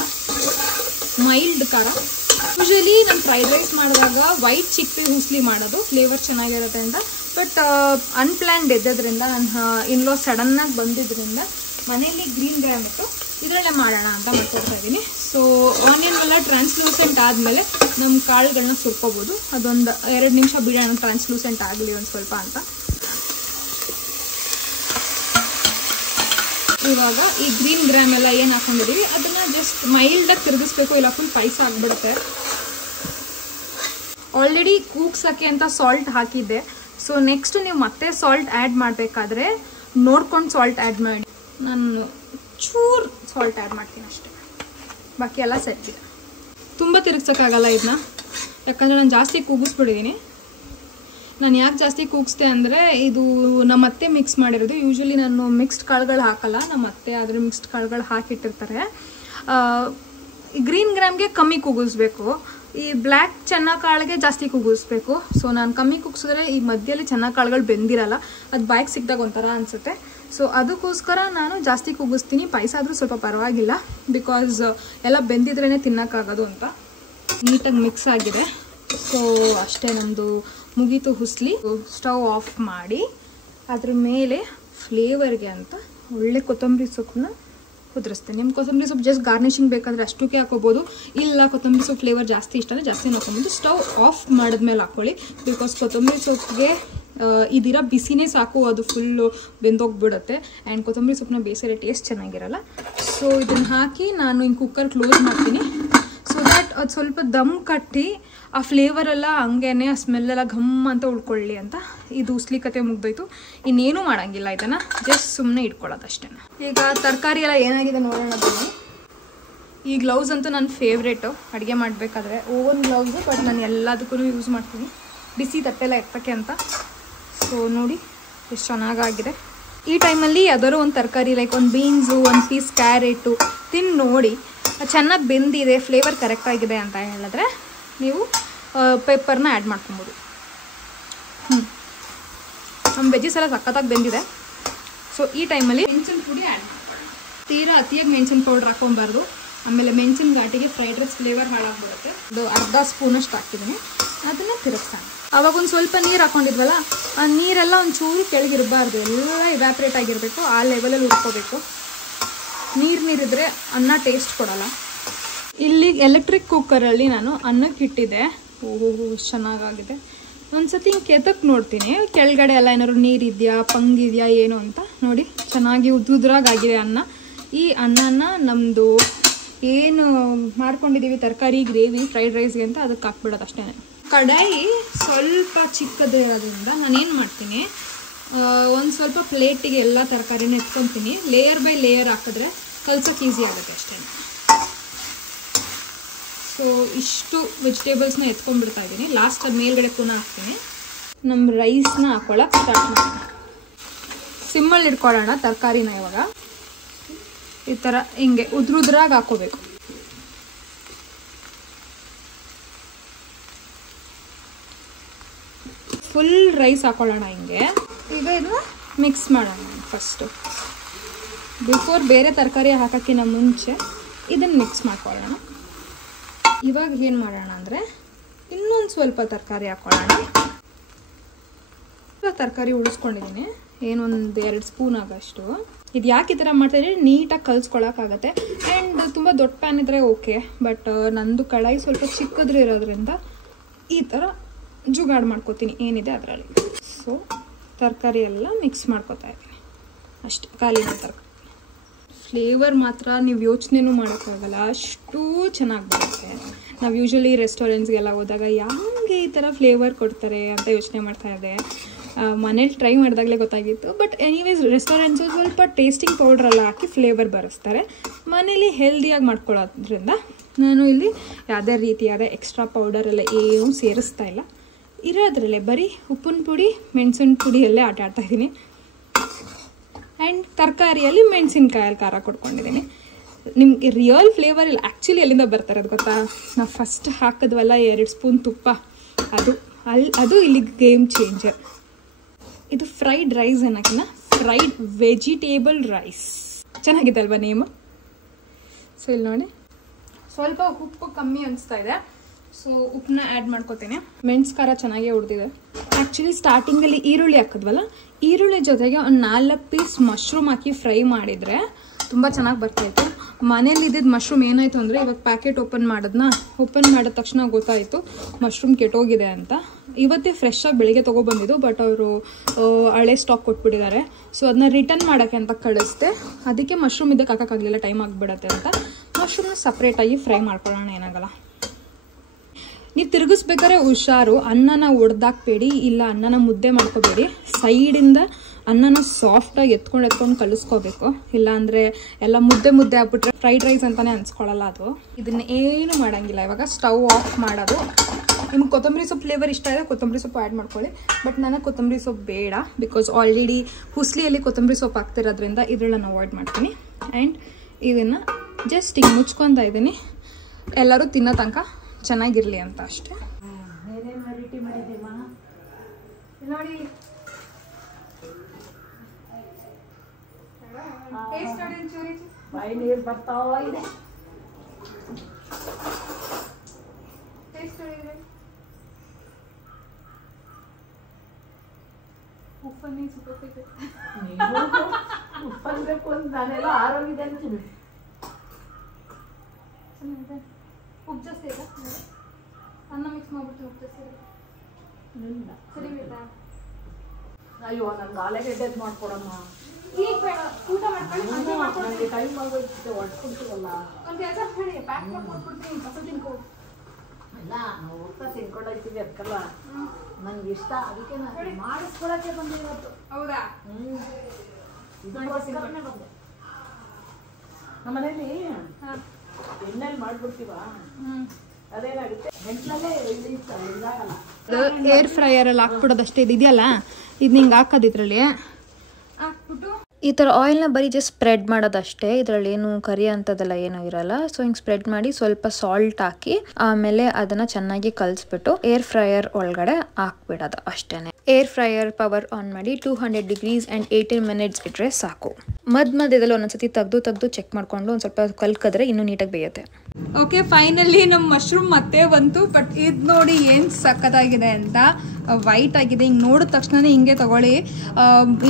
ಮೈಲ್ಡ್ ಖಾರ. ಯೂಶಲಿ ನಾನು ಫ್ರೈಡ್ ರೈಸ್ ಮಾಡಿದಾಗ ವೈಟ್ ಚಿಕ್ಕಿ ಹುಸ್ಲಿ ಮಾಡೋದು ಫ್ಲೇವರ್ ಚೆನ್ನಾಗಿರುತ್ತೆ ಅಂತ. ಬಟ್ ಅನ್ಪ್ಲ್ಯಾನ್ಡ್ ಇದ್ದದ್ರಿಂದ ನನ್ನ ಇನ್ಲೋ ಸಡನ್ನಾಗಿ ಬಂದಿದ್ದರಿಂದ ಮನೇಲಿ ಗ್ರೀನ್ ಗ್ರಾಮ್ ಇಟ್ಟು ಇದರಲ್ಲೇ ಮಾಡೋಣ ಅಂತ ಮಾಡ್ಕೊಡ್ತಾ ಇದ್ದೀನಿ. ಸೊ ಆನಿಯನ್ ಎಲ್ಲ ಟ್ರಾನ್ಸ್ಲೂಸೆಂಟ್ ಆದಮೇಲೆ ನಮ್ಮ ಕಾಳುಗಳನ್ನ ಸುರ್ಕೋಬೋದು. ಅದೊಂದು 2 ನಿಮಿಷ ಬಿಡೋಣ ಟ್ರಾನ್ಸ್ಲೂಸೆಂಟ್ ಆಗಲಿ ಒಂದು ಸ್ವಲ್ಪ ಅಂತ. ಇವಾಗ ಈ ಗ್ರೀನ್ ಗ್ರಾಮ್ ಎಲ್ಲ ಏನು ಹಾಕೊಂಡಿದ್ದೀವಿ ಅದನ್ನು ಜಸ್ಟ್ ಮೈಲ್ಡಾಗಿ ತಿರುಗಿಸ್ಬೇಕು, ಇಲ್ಲ ಫುಲ್ ಪಾಯಸ ಆಗಿಬಿಡುತ್ತೆ. ಆಲ್ರೆಡಿ ಕೂಗ್ಸೋಕ್ಕೆ ಅಂತ ಸಾಲ್ಟ್ ಹಾಕಿದ್ದೆ. ಸೊ ನೆಕ್ಸ್ಟ್ ನೀವು ಮತ್ತೆ ಸಾಲ್ಟ್ ಆ್ಯಡ್ ಮಾಡಬೇಕಾದ್ರೆ ನೋಡ್ಕೊಂಡು ಸಾಲ್ಟ್ ಆ್ಯಡ್ ಮಾಡಿ. ನಾನು ಚೂರು ಸಾಲ್ಟ್ ಆ್ಯಡ್ ಮಾಡ್ತೀನಿ ಅಷ್ಟೇ, ಬಾಕಿ ಎಲ್ಲ ಸೆಟ್ ಇದೆ. ತುಂಬ ತಿರುಗ್ಸೋಕ್ಕಾಗಲ್ಲ ಇದನ್ನ, ಯಾಕಂದರೆ ನಾನು ಜಾಸ್ತಿ ಕೂಗಿಸ್ಬಿಟ್ಟಿದ್ದೀನಿ. ನಾನು ಯಾಕೆ ಜಾಸ್ತಿ ಕೂಗಿಸ್ದೆ ಅಂದರೆ ಇದು ನಮ್ಮ ಅತ್ತೆ ಮಿಕ್ಸ್ ಮಾಡಿರೋದು. ಯೂಶ್ವಲಿ ನಾನು ಮಿಕ್ಸ್ಡ್ ಕಾಳುಗಳು ಹಾಕಲ್ಲ, ನಮ್ಮ ಅತ್ತೆ ಆದರೆ ಮಿಕ್ಸ್ಡ್ ಕಾಳುಗಳು ಹಾಕಿಟ್ಟಿರ್ತಾರೆ. ಗ್ರೀನ್ ಗ್ರಾಮ್ಗೆ ಕಮ್ಮಿ ಕೂಗಿಸ್ಬೇಕು, ಈ ಬ್ಲ್ಯಾಕ್ ಚೆನ್ನ ಕಾಳಿಗೆ ಜಾಸ್ತಿ ಕೂಗಿಸ್ಬೇಕು. ಸೊ ನಾನು ಕಮ್ಮಿ ಕೂಗಿಸಿದ್ರೆ ಈ ಮಧ್ಯದಲ್ಲಿ ಚೆನ್ನ ಕಾಳುಗಳು ಬೆಂದಿರಲ್ಲ, ಅದು ಬಾಯಿಗೆ ಸಿಕ್ಕಿದಾಗ ಒಂಥರ ಅನಿಸುತ್ತೆ. ಸೊ ಅದಕ್ಕೋಸ್ಕರ ನಾನು ಜಾಸ್ತಿ ಕೂಗಿಸ್ತೀನಿ. ಪಾಯಸ ಆದರೂ ಸ್ವಲ್ಪ ಪರವಾಗಿಲ್ಲ, ಬಿಕಾಸ್ ಎಲ್ಲ ಬೆಂದಿದ್ರೇ ತಿನ್ನೋಕ್ಕಾಗೋದು ಅಂತ. ನೀಟಾಗಿ ಮಿಕ್ಸ್ ಆಗಿದೆ. ಸೊ ಅಷ್ಟೇ, ನಮ್ಮದು ಮುಗೀತು ಹುಸ್ಲಿ. ಸ್ಟವ್ ಆಫ್ ಮಾಡಿ ಅದ್ರ ಮೇಲೆ ಫ್ಲೇವರ್ಗೆ ಅಂತ ಒಳ್ಳೆ ಕೊತ್ತಂಬರಿ ಸೊಪ್ಪನ್ನ ಕುದಿರಿಸ್ತೇನೆ. ನಿಮ್ಮ ಕೊತ್ತಂಬರಿ ಸೊಪ್ಪು ಜಸ್ಟ್ ಗಾರ್ನಿಷಿಂಗ್ ಬೇಕಾದರೆ ಅಷ್ಟಕ್ಕೆ ಹಾಕೋಬೋದು, ಇಲ್ಲ ಕೊತ್ತಂಬರಿ ಸೊಪ್ಪು ಫ್ಲೇವರ್ ಜಾಸ್ತಿ ಇಷ್ಟ ಅಂದರೆ ಜಾಸ್ತಿ ಹಾಕೋಬೋದು. ಸ್ಟವ್ ಆಫ್ ಮಾಡಿದ್ಮೇಲೆ ಹಾಕ್ಕೊಳ್ಳಿ, ಬಿಕಾಸ್ ಕೊತ್ತಂಬರಿ ಸೊಪ್ಪಿಗೆ ಇದಿರೋ ಬಿಸಿನೇ ಸಾಕು, ಅದು ಫುಲ್ಲು ಬೆಂದೋಗ್ಬಿಡುತ್ತೆ. ಆ್ಯಂಡ್ ಕೊತ್ತಂಬರಿ ಸೊಪ್ಪನ್ನ ಬೇಯಿಸಿದ್ರೆ ಟೇಸ್ಟ್ ಚೆನ್ನಾಗಿರಲ್ಲ. ಸೊ ಇದನ್ನು ಹಾಕಿ ನಾನು ಹಿಂಗೆ ಕುಕ್ಕರ್ ಕ್ಲೋಸ್ ಮಾಡ್ತೀನಿ. ಸೊ ದ್ಯಾಟ್ ಅದು ಸ್ವಲ್ಪ ದಮ್ ಕಟ್ಟಿ ಆ ಫ್ಲೇವರೆಲ್ಲ ಹಂಗೇನೆ, ಆ ಸ್ಮೆಲ್ಲೆಲ್ಲ ಘಮ್ ಅಂತ ಉಳ್ಕೊಳ್ಳಿ ಅಂತ. ಇದು ಉಸ್ಲಿ ಕತೆ ಮುಗ್ದೋಯ್ತು, ಇನ್ನೇನೂ ಮಾಡೋಂಗಿಲ್ಲ, ಇದನ್ನು ಜಸ್ಟ್ ಸುಮ್ಮನೆ ಇಟ್ಕೊಳ್ಳೋದು ಅಷ್ಟೇ. ಈಗ ತರಕಾರಿ ಎಲ್ಲ ಏನಾಗಿದೆ ನೋಡೋಣ ಬನ್ನಿ. ಈ ಗ್ಲೌಸ್ ಅಂತೂ ನನ್ನ ಫೇವ್ರೇಟು ಅಡುಗೆ ಮಾಡಬೇಕಾದ್ರೆ. ಓವನ್ ಗ್ಲೌಸು, ಬಟ್ ನಾನು ಎಲ್ಲದಕ್ಕೂ ಯೂಸ್ ಮಾಡ್ತೀನಿ ಬಿಸಿ ತಟ್ಟೆಲ್ಲ ಎತ್ತಕ್ಕೆ ಅಂತ. ಸೊ ನೋಡಿ ಎಷ್ಟು ಚೆನ್ನಾಗಾಗಿದೆ. ಈ ಟೈಮಲ್ಲಿ ಯಾವ್ದಾದ್ರು ಒಂದು ತರಕಾರಿ ಲೈಕ್ ಒಂದು ಬೀನ್ಸು, ಒಂದು ಪೀಸ್ ಕ್ಯಾರೆಟು ತಿಂದು ನೋಡಿ ಚೆನ್ನಾಗಿ ಬೆಂದಿದೆ, ಫ್ಲೇವರ್ ಕರೆಕ್ಟಾಗಿದೆ ಅಂತ ಹೇಳಿದ್ರೆ ನೀವು ಪೆಪ್ಪರ್ನ ಆ್ಯಡ್ ಮಾಡ್ಕೊಬೋದು. ನಮ್ಮ ವೆಜ್ಜಸ್ ಎಲ್ಲ ಸಖತ್ತಾಗಿ ಬೆಂದಿದೆ. ಸೊ ಈ ಟೈಮಲ್ಲಿ ಮೆಣಸಿನ ಪುಡಿ ಆ್ಯಡ್ ಮಾಡ್ಕೊಳ್ಳೋಣ. ತೀರಾ ಅತಿಯಾಗಿ ಮೆಣಸಿನ ಪೌಡ್ರ್ ಹಾಕ್ಕೊಬಾರ್ದು, ಆಮೇಲೆ ಮೆಣಸಿನ ಘಾಟಿಗೆ ಫ್ರೈಡ್ ರೈಸ್ ಫ್ಲೇವರ್ ಹಾಳಾಗ್ಬಿಡುತ್ತೆ. ಅದು ಅರ್ಧ ಸ್ಪೂನಷ್ಟು ಹಾಕ್ತಿದ್ದೀನಿ, ಅದನ್ನು ತಿರುಗಿಸೋಣ. ಆವಾಗ ಒಂದು ಸ್ವಲ್ಪ ನೀರು ಹಾಕ್ಕೊಂಡಿದ್ವಲ್ಲ, ಆ ನೀರೆಲ್ಲ ಒಂಚೂರು ಕೆಳಗಿರಬಾರ್ದು, ಎಲ್ಲ ಇವ್ಯಾಪ್ರೇಟ್ ಆಗಿರಬೇಕು, ಆ ಲೆವೆಲಲ್ಲಿ ಹುರ್ಕೋಬೇಕು. ನೀರಿದ್ರೆ ಅನ್ನ ಟೇಸ್ಟ್ ಕೊಡೋಲ್ಲ. ಇಲ್ಲಿ ಎಲೆಕ್ಟ್ರಿಕ್ ಕುಕ್ಕರಲ್ಲಿ ನಾನು ಅನ್ನಕ್ಕೆ ಇಟ್ಟಿದ್ದೆ. ಓಹೋ ಚೆನ್ನಾಗಾಗಿದೆ. ಒಂದು ಸತಿ ಹಿಂಗೆ ಕೆತ್ತಕ್ಕೆ ನೋಡ್ತೀನಿ ಕೆಳಗಡೆ ಎಲ್ಲ ಏನಾದ್ರು ನೀರಿದೆಯಾ ಪಂಗಿದೆಯಾ ಏನು ಅಂತ. ನೋಡಿ ಚೆನ್ನಾಗಿ ಉದ್ರಾಗಾಗಿದೆ ಅನ್ನ. ಈ ಅನ್ನನ ನಮ್ಮದು ಏನು ಮಾಡ್ಕೊಂಡಿದ್ದೀವಿ ತರಕಾರಿ ಗ್ರೇವಿ ಫ್ರೈಡ್ ರೈಸ್ಗೆ ಅಂತ ಅದಕ್ಕೆ ಹಾಕ್ಬಿಡೋದು ಅಷ್ಟೇ. ಕಡಾಯಿ ಸ್ವಲ್ಪ ಚಿಕ್ಕದಿರೋದ್ರಿಂದ ನಾನೇನು ಮಾಡ್ತೀನಿ, ಒಂದು ಸ್ವಲ್ಪ ಪ್ಲೇಟಿಗೆ ಎಲ್ಲ ತರಕಾರಿನ ಎತ್ಕೊತೀನಿ. ಲೇಯರ್ ಬೈ ಲೇಯರ್ ಹಾಕಿದ್ರೆ ಕಲ್ಸೋಕ್ಕೆ ಈಸಿ ಆಗುತ್ತೆ ಅಷ್ಟೇ. ಸೊ ಇಷ್ಟು ವೆಜಿಟೇಬಲ್ಸ್ನ ಎತ್ಕೊಂಡ್ಬಿಡ್ತಾ ಇದ್ದೀನಿ. ಲಾಸ್ಟ್ ಅದು ಮೇಲ್ಗಡೆ ಪುನಃ ಹಾಕ್ತೀನಿ. ನಮ್ಮ ರೈಸ್ನ ಹಾಕ್ಕೊಳ್ಳೋಕೆ ಸ್ಟಾರ್ಟ್ ಮಾಡೋಣ. ಸಿಮ್ಮಲ್ಲಿ ಇಟ್ಕೊಳ್ಳೋಣ ತರಕಾರಿನ. ಇವಾಗ ಈ ಥರ ಹಿಂಗೆ ಉದ್ರಾಗಿ ಹಾಕೋಬೇಕು. ಫುಲ್ ರೈಸ್ ಹಾಕೊಳ್ಳೋಣ ಹಿಂಗೆ. ಈಗ ಇದನ್ನ ಮಿಕ್ಸ್ ಮಾಡೋಣ. ಫಸ್ಟು ಬಿಫೋರ್ ಬೇರೆ ತರಕಾರಿ ಹಾಕೋಕ್ಕಿಂತ ಮುಂಚೆ ಇದನ್ನು ಮಿಕ್ಸ್ ಮಾಡ್ಕೊಳ್ಳೋಣ. ಇವಾಗ ಏನು ಮಾಡೋಣ ಅಂದರೆ ಇನ್ನೊಂದು ಸ್ವಲ್ಪ ತರಕಾರಿ ಹಾಕ್ಕೊಳ್ಳೋಣ. ತರಕಾರಿ ಉಳಿಸ್ಕೊಂಡಿದ್ದೀನಿ, ಏನೊಂದು 2 ಸ್ಪೂನ್ ಆಗೋಷ್ಟು. ಇದು ಯಾಕೆ ಈ ಥರ ಮಾಡ್ತಾಯಿದ್ರೆ ನೀಟಾಗಿ ಕಲಿಸ್ಕೊಳ್ಳೋಕ್ಕಾಗತ್ತೆ. ಆ್ಯಂಡ್ ತುಂಬ ದೊಡ್ಡ ಪ್ಯಾನ್ ಇದ್ದರೆ ಓಕೆ, ಬಟ್ ನಂದು ಕಡಾಯಿ ಸ್ವಲ್ಪ ಚಿಕ್ಕದ್ರೆ ಇರೋದ್ರಿಂದ ಈ ಥರ ಜುಗಾಡು ಮಾಡ್ಕೋತೀನಿ ಏನಿದೆ ಅದರಲ್ಲಿ. ಸೊ ತರಕಾರಿ ಎಲ್ಲ ಮಿಕ್ಸ್ ಮಾಡ್ಕೋತಾ ಇದ್ದೀನಿ ಅಷ್ಟೇ. ಖಾಲಿನ ತರಕಾರಿ ಫ್ಲೇವರ್ ಮಾತ್ರ ನೀವು ಯೋಚನೆನೂ ಮಾಡೋಕ್ಕಾಗಲ್ಲ, ಅಷ್ಟು ಚೆನ್ನಾಗಿ ಬರುತ್ತೆ. ನಾವು ಯೂಶ್ವಲಿ ರೆಸ್ಟೋರೆಂಟ್ಸ್ಗೆಲ್ಲ ಹೋದಾಗ ಯಾಕೆ ಈ ಥರ ಫ್ಲೇವರ್ ಕೊಡ್ತಾರೆ ಅಂತ ಯೋಚನೆ ಮಾಡ್ತಾಯಿದ್ದೆ. ಮನೇಲಿ ಟ್ರೈ ಮಾಡಿದಾಗಲೇ ಗೊತ್ತಾಗಿತ್ತು. ಬಟ್ ಎನಿವೇಸ್ ರೆಸ್ಟೋರೆಂಟ್ಸು ಸ್ವಲ್ಪ ಟೇಸ್ಟಿಂಗ್ ಪೌಡ್ರೆಲ್ಲ ಹಾಕಿ ಫ್ಲೇವರ್ ಬರೆಸ್ತಾರೆ. ಮನೇಲಿ ಹೆಲ್ದಿಯಾಗಿ ಮಾಡ್ಕೊಳ್ಳೋದ್ರಿಂದ ನಾನು ಇಲ್ಲಿ ಯಾವುದೇ ರೀತಿಯಾದ ಎಕ್ಸ್ಟ್ರಾ ಪೌಡರೆಲ್ಲ ಏನೂ ಸೇರಿಸ್ತಾ ಇಲ್ಲ. ಇರೋದ್ರಲ್ಲೇ ಬರೀ ಉಪ್ಪಿನ ಪುಡಿ ಮೆಣಸಿನ ಪುಡಿಯಲ್ಲೇ ಆಟ ಆಡ್ತಾಯಿದ್ದೀನಿ. ಆ್ಯಂಡ್ ತರಕಾರಿಯಲ್ಲಿ ಮೆಣಸಿನ್ಕಾಯಲ್ಲಿ ಖಾರ ಕೊಟ್ಕೊಂಡಿದ್ದೀನಿ. ನಿಮಗೆ ರಿಯಲ್ ಫ್ಲೇವರ್ ಇಲ್ಲ ಆ್ಯಕ್ಚುಲಿ ಎಲ್ಲಿಂದ ಬರ್ತಾರೆ ಅದು ಗೊತ್ತಾ? ನಾವು ಫಸ್ಟ್ ಹಾಕಿದ್ವಲ್ಲ 2 ಸ್ಪೂನ್ ತುಪ್ಪ, ಅದು ಇಲ್ಲಿ ಗೇಮ್ ಚೇಂಜರ್. ಇದು ಫ್ರೈಡ್ ರೈಸ್ ಅನ್ನೋಕ್ಕಿಂತ ಫ್ರೈಡ್ ವೆಜಿಟೇಬಲ್ ರೈಸ್ ಚೆನ್ನಾಗಿದೆ ಅಲ್ವಾ ನೇಮು? ಸೊ ಇಲ್ಲಿ ನೋಡಿ ಸ್ವಲ್ಪ ಉಪ್ಪು ಕಮ್ಮಿ ಅನಿಸ್ತಾ ಇದೆ, ಸೊ ಉಪ್ಪನ್ನ ಆ್ಯಡ್ ಮಾಡ್ಕೋತೀನಿ. ಮೆಣಸು ಖಾರ ಚೆನ್ನಾಗೇ ಉಳಿದಿದೆ. ಆ್ಯಕ್ಚುಲಿ ಸ್ಟಾರ್ಟಿಂಗಲ್ಲಿ ಈರುಳ್ಳಿ ಹಾಕಿದ್ವಲ್ಲ, ಈರುಳ್ಳಿ ಜೊತೆಗೆ ಒಂದು 4 ಪೀಸ್ ಮಶ್ರೂಮ್ ಹಾಕಿ ಫ್ರೈ ಮಾಡಿದರೆ ತುಂಬ ಚೆನ್ನಾಗಿ ಬರ್ತಾಯಿತ್ತು. ಮನೇಲಿ ಇದ್ದಿದ್ದು ಮಶ್ರೂಮ್ ಏನಾಯಿತು ಅಂದರೆ, ಇವಾಗ ಪ್ಯಾಕೆಟ್ ಓಪನ್ ಮಾಡಿದ ತಕ್ಷಣ ಗೊತ್ತಾಯಿತು ಮಶ್ರೂಮ್ ಕೆಟ್ಟೋಗಿದೆ ಅಂತ. ಇವತ್ತೇ ಫ್ರೆಶ್ಶಾಗಿ ಬೆಳಿಗ್ಗೆ ತೊಗೊಬಂದಿದ್ದು, ಬಟ್ ಅವರು ಹಳೆ ಸ್ಟಾಕ್ ಕೊಟ್ಬಿಟ್ಟಿದ್ದಾರೆ. ಸೊ ಅದನ್ನ ರಿಟರ್ನ್ ಮಾಡೋಕ್ಕೆ ಅಂತ ಕಳಿಸ್ದೆ. ಅದಕ್ಕೆ ಮಶ್ರೂಮ್ ಇದಕ್ಕೆ ಹಾಕೋಕ್ಕಾಗಲಿಲ್ಲ, ಟೈಮ್ ಆಗಿಬಿಡತ್ತೆ ಅಂತ ಮಶ್ರೂಮ್ನ ಸಪ್ರೇಟಾಗಿ ಫ್ರೈ ಮಾಡ್ಕೊಳ್ಳೋಣ, ಏನಾಗಲ್ಲ. ನೀವು ತಿರುಗಿಸ್ಬೇಕಾದ್ರೆ ಹುಷಾರು, ಅನ್ನನ ಒಡೆದಾಕ್ಬೇಡಿ, ಇಲ್ಲ ಅನ್ನನ ಮುದ್ದೆ ಮಾಡ್ಕೋಬೇಡಿ. ಸೈಡಿಂದ ಅನ್ನನ ಸಾಫ್ಟಾಗಿ ಎತ್ಕೊಂಡು ಕಲಿಸ್ಕೋಬೇಕು, ಇಲ್ಲಾಂದರೆ ಎಲ್ಲ ಮುದ್ದೆ ಆಗ್ಬಿಟ್ರೆ ಫ್ರೈಡ್ ರೈಸ್ ಅಂತಲೇ ಅನ್ಸ್ಕೊಳ್ಳಲ್ಲ ಅದು. ಇದನ್ನ ಏನು ಮಾಡೋಂಗಿಲ್ಲ. ಇವಾಗ ಸ್ಟವ್ ಆಫ್ ಮಾಡೋದು. ನಿಮ್ಗೆ ಕೊತ್ತಂಬರಿ ಸೊಪ್ಪು ಫ್ಲೇವರ್ ಇಷ್ಟ ಇದೆ, ಕೊತ್ತಂಬರಿ ಸೊಪ್ಪು ಆ್ಯಡ್ ಮಾಡ್ಕೊಳ್ಳಿ. ಬಟ್ ನನಗೆ ಕೊತ್ತಂಬರಿ ಸೊಪ್ಪು ಬೇಡ, ಬಿಕಾಸ್ ಆಲ್ರೆಡಿ ಹುಸ್ಲಿಯಲ್ಲಿ ಕೊತ್ತಂಬರಿ ಸೊಪ್ಪು ಹಾಕ್ತಿರೋದ್ರಿಂದ ಇದ್ರನ್ನ ಅವಾಯ್ಡ್ ಮಾಡ್ತೀನಿ. ಆ್ಯಂಡ್ ಇದನ್ನು ಜಸ್ಟ್ ಹಿಂಗೆ ಮುಚ್ಕೊತಾ ಇದ್ದೀನಿ, ಎಲ್ಲರೂ ತಿನ್ನೋ ತನಕ ಚೆನ್ನಾಗಿರಲಿ ಅಂತ ಅಷ್ಟೇ. ನೋಡಿ ನೀರು ಬರ್ತಾವ ಇದೆ. ಉಪ್ಪನ್ಬೇಕು ಅಂತ ನಾನೆಲ್ಲ ಆರೋಗ್ಯದ ಅಂತೀನಿ. ಉಪ್ಪು ಜಾಸ್ತಿ ಇದೆ, ಅನ್ನ ಮಿಕ್ಸ್ ಮಾಡ್ಬಿಟ್ಟು ಉಪ್ಪು ಜಾಸ್ತಿ ಇದೆ. ಸರಿ ಬೇಡ. ಅಯ್ಯೋ ನಂಗೆ ಆಲೂಗಡ್ಡೆ ಮಾಡ್ಕೊಡಮ್ಮ. ಈಗ ಬೇಡ, ಊಟ ಮಾಡ್ಕೊಳ್ಳಿ. ಟೈಮ್ ಆಗೋಯ್ತು, ಹೊಡ್ಕೊಡ್ತೀವಲ್ಲ. ಒಂದು ಕೆಲಸ ಮಾಡಿ, ಪ್ಯಾಕ್ ಮಾಡಿ ಕೊಟ್ಬಿಡ್ತೀನಿ, ಕಸ ತಿನ್ಕೋ. ಇಲ್ಲ, ನಾವು ಊಟ ತಿನ್ಕೊಂಡೋಗ್ತೀವಿ ಅದಕ್ಕಲ್ಲ, ನಂಗೆ ಇಷ್ಟ, ಅದಕ್ಕೆ ನಾನು ಮಾಡಿಸ್ಕೊಳಕ್ಕೆ ಬಂದೆ ಇವತ್ತು. ಹೌದಾ? ಇದಕ್ಕೋಸ್ಕರನೇ ಬಂದೆ. ನಮ್ಮ ಮನೇಲಿ ಎಣ್ಣೆಲಿ ಮಾಡ್ಬಿಡ್ತೀವ, ಅದೇನಾಗುತ್ತೆ ಗಂಟ್ಲಲ್ಲೇ ಇದಾಗಲ್ಲ. ಏರ್ ಫ್ರೈಯರಲ್ಲಿ ಹಾಕ್ಬಿಡೋದಷ್ಟೇ. ಇದೆಯಲ್ಲ, ಇದು ಹಿಂಗೆ ಹಾಕೋದು, ಇದರಲ್ಲಿ ಹಾಕ್ಬಿಟ್ಟು ಈ ಥರ ಆಯಿಲ್ನ ಬರೀ ಜಸ್ಟ್ ಸ್ಪ್ರೆಡ್ ಮಾಡೋದಷ್ಟೇ, ಇದರಲ್ಲಿ ಏನು ಕರಿ ಅಂಥದ್ದೆಲ್ಲ ಏನೂ ಇರಲ್ಲ. ಸೊ ಹಿಂಗೆ ಸ್ಪ್ರೆಡ್ ಮಾಡಿ ಸ್ವಲ್ಪ ಸಾಲ್ಟ್ ಹಾಕಿ ಆಮೇಲೆ ಅದನ್ನು ಚೆನ್ನಾಗಿ ಕಲಿಸ್ಬಿಟ್ಟು ಏರ್ ಫ್ರೈಯರ್ ಒಳಗಡೆ ಹಾಕ್ಬಿಡೋದು ಅಷ್ಟೇ. ಏರ್ ಫ್ರೈಯರ್ ಪವರ್ ಆನ್ ಮಾಡಿ 200 ಡಿಗ್ರೀಸ್ ಆ್ಯಂಡ್ 18 ಮಿನಿಟ್ಸ್ ಇಟ್ಟರೆ ಸಾಕು. ಮಧ್ಯದಲ್ಲಿ ಒಂದೊಂದ್ಸತಿ ತೆಗೆದು ಚೆಕ್ ಮಾಡಿಕೊಂಡು ಒಂದು ಸ್ವಲ್ಪ ಕಲ್ಕಿದ್ರೆ ಇನ್ನೂ ನೀಟಾಗಿ ಬೇಯುತ್ತೆ. ಓಕೆ, ಫೈನಲಿ ನಮ್ಮ ಮಶ್ರೂಮ್ ಮತ್ತೆ ಬಂತು. ಬಟ್ ಇದು ನೋಡಿ ಏನು ಸಖತ್ತಾಗಿದೆ ಅಂತ, ವೈಟ್ ಆಗಿದೆ. ಹಿಂಗೆ ನೋಡಿದ ತಕ್ಷಣನೇ ಹಿಂಗೆ ತಗೊಳ್ಳಿ.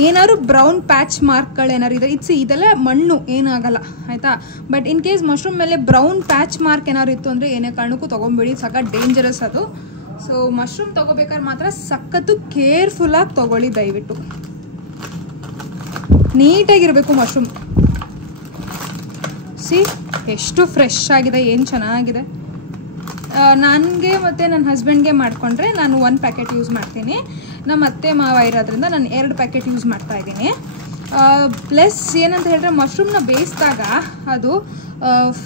ಏನಾದ್ರು ಬ್ರೌನ್ ಪ್ಯಾಚ್ ಮಾರ್ಕ್ಗಳು ಏನಾದ್ರು ಇದೆ, ಇದೆಲ್ಲ ಮಣ್ಣು, ಏನಾಗಲ್ಲ ಆಯಿತಾ. ಬಟ್ ಇನ್ ಕೇಸ್ ಮಶ್ರೂಮ್ ಮೇಲೆ ಬ್ರೌನ್ ಪ್ಯಾಚ್ ಮಾರ್ಕ್ ಏನಾದ್ರು ಇತ್ತು ಅಂದರೆ ಏನೇ ಕಾರಣಕ್ಕೂ ತೊಗೊಂಬೇಡಿ, ಸಖತ್ ಡೇಂಜರಸ್ ಅದು. ಸೊ ಮಶ್ರೂಮ್ ತೊಗೋಬೇಕಾದ್ರೆ ಮಾತ್ರ ಸಖತ್ತು ಕೇರ್ಫುಲ್ಲಾಗಿ ತೊಗೊಳ್ಳಿ ದಯವಿಟ್ಟು. ನೀಟಾಗಿರಬೇಕು ಮಶ್ರೂಮ್. ಸಿ ಎಷ್ಟು ಫ್ರೆಶ್ ಆಗಿದೆ, ಏನು ಚೆನ್ನಾಗಿದೆ. ನನಗೆ ಮತ್ತು ನನ್ನ ಹಸ್ಬೆಂಡ್ಗೆ ಮಾಡಿಕೊಂಡ್ರೆ ನಾನು 1 ಪ್ಯಾಕೆಟ್ ಯೂಸ್ ಮಾಡ್ತೀನಿ. ನಮ್ಮ ಅತ್ತೆ ಮಾವ ಇರೋದ್ರಿಂದ ನಾನು 2 ಪ್ಯಾಕೆಟ್ ಯೂಸ್ ಮಾಡ್ತಾಯಿದ್ದೀನಿ. ಪ್ಲಸ್ ಏನಂತ ಹೇಳಿದ್ರೆ, ಮಶ್ರೂಮ್ನ ಬೇಯಿಸಿದಾಗ ಅದು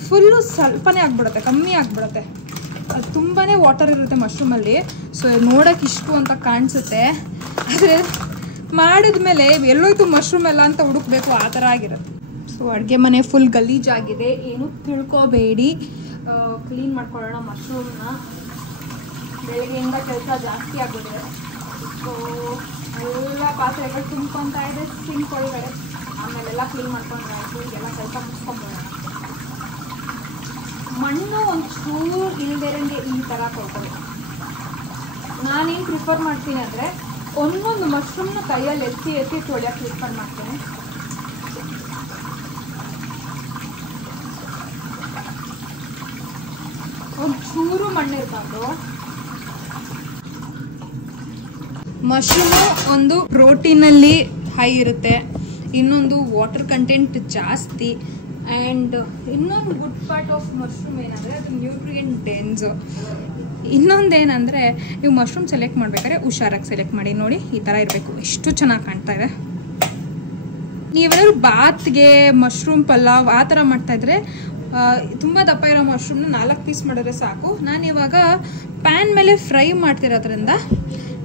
ಫುಲ್ಲು ಸ್ವಲ್ಪನೇ ಆಗಿಬಿಡುತ್ತೆ, ಕಮ್ಮಿ ಆಗಿಬಿಡುತ್ತೆ. ಅದು ತುಂಬಾ ವಾಟರ್ ಇರುತ್ತೆ ಮಶ್ರೂಮಲ್ಲಿ. ಸೊ ನೋಡೋಕೆ ಇಷ್ಟು ಅಂತ ಕಾಣಿಸುತ್ತೆ, ಆದರೆ ಮಾಡಿದ್ಮೇಲೆ ಎಲ್ಲೋಯ್ತು ಮಶ್ರೂಮ್ ಎಲ್ಲ ಅಂತ ಹುಡುಕ್ಬೇಕು, ಆ ಥರ ಆಗಿರುತ್ತೆ. ಸೊ ಅಡುಗೆ ಮನೆ ಫುಲ್ ಗಲೀಜಾಗಿದೆ, ಏನು ತಿಳ್ಕೊಬೇಡಿ. ಕ್ಲೀನ್ ಮಾಡ್ಕೊಳ್ಳೋಣ ಮಶ್ರೂಮ್ನ. ಬೆಳಗ್ಗೆಯಿಂದ ಕೆಲಸ ಜಾಸ್ತಿ ಆಗಿದೆ. ಸೊ ಎಲ್ಲ ಪಾತ್ರೆಗಳು ತುಂಬ್ಕೊತಾ ಇದೆ ಸಿಂಕ್ ಒಳಗಡೆ. ಆಮೇಲೆಲ್ಲ ಕ್ಲೀನ್ ಮಾಡ್ಕೊಂಡ್ರೆ ಆಯಿತು, ಈಗೆಲ್ಲ ಕೆಲಸ ಮುಗಿಸ್ಕೊಂಬೋಣ. ಮಣ್ಣು ಒಂಚೂರು ಇಲ್ದಿರಂಗೆ ಈ ಥರ ತೊಳ್ಕೊಳ್ಳಿ. ನಾನೇನು ಪ್ರಿಫರ್ ಮಾಡ್ತೀನಿ ಅಂದರೆ, ಒಂದೊಂದು ಮಶ್ರೂಮ್ನ ಕೈಯಲ್ಲಿ ಎತ್ತಿ ತೊಳೆಯೋಕ್ಕೆ ಪ್ರಿಫರ್ ಮಾಡ್ತೀನಿ. ಒಂಚೂರು ಮಣ್ಣು ಇರಬಾರ್ದು. ಮಶ್ರೂಮು ಒಂದು ಪ್ರೋಟೀನಲ್ಲಿ ಹೈ ಇರುತ್ತೆ, ಇನ್ನೊಂದು ವಾಟರ್ ಕಂಟೆಂಟ್ ಜಾಸ್ತಿ. ಆ್ಯಂಡ್ ಇನ್ನೊಂದು ಗುಡ್ ಪಾರ್ಟ್ ಆಫ್ ಮಶ್ರೂಮ್ ಏನಂದರೆ ಅದು ನ್ಯೂಟ್ರಿಯೆಂಟ್ ಡೆನ್ಸ್. ಇನ್ನೊಂದೇನೆಂದರೆ, ನೀವು ಮಶ್ರೂಮ್ ಸೆಲೆಕ್ಟ್ ಮಾಡ್ಬೇಕಾದ್ರೆ ಹುಷಾರಾಗಿ ಸೆಲೆಕ್ಟ್ ಮಾಡಿ. ನೋಡಿ, ಈ ಥರ ಇರಬೇಕು, ಎಷ್ಟು ಚೆನ್ನಾಗಿ ಕಾಣ್ತಾ ಇದೆ. ನೀವೇನಾದ್ರು ಬಾತ್ಗೆ ಮಶ್ರೂಮ್ ಪಲಾವ್ ಆ ಥರ ಮಾಡ್ತಾಯಿದ್ರೆ ತುಂಬ ದಪ್ಪ ಇರೋ ಮಶ್ರೂಮ್ನ 4 ಪೀಸ್ ಮಾಡಿದ್ರೆ ಸಾಕು. ನಾನಿವಾಗ ಪ್ಯಾನ್ ಮೇಲೆ ಫ್ರೈ ಮಾಡ್ತಿರೋದ್ರಿಂದ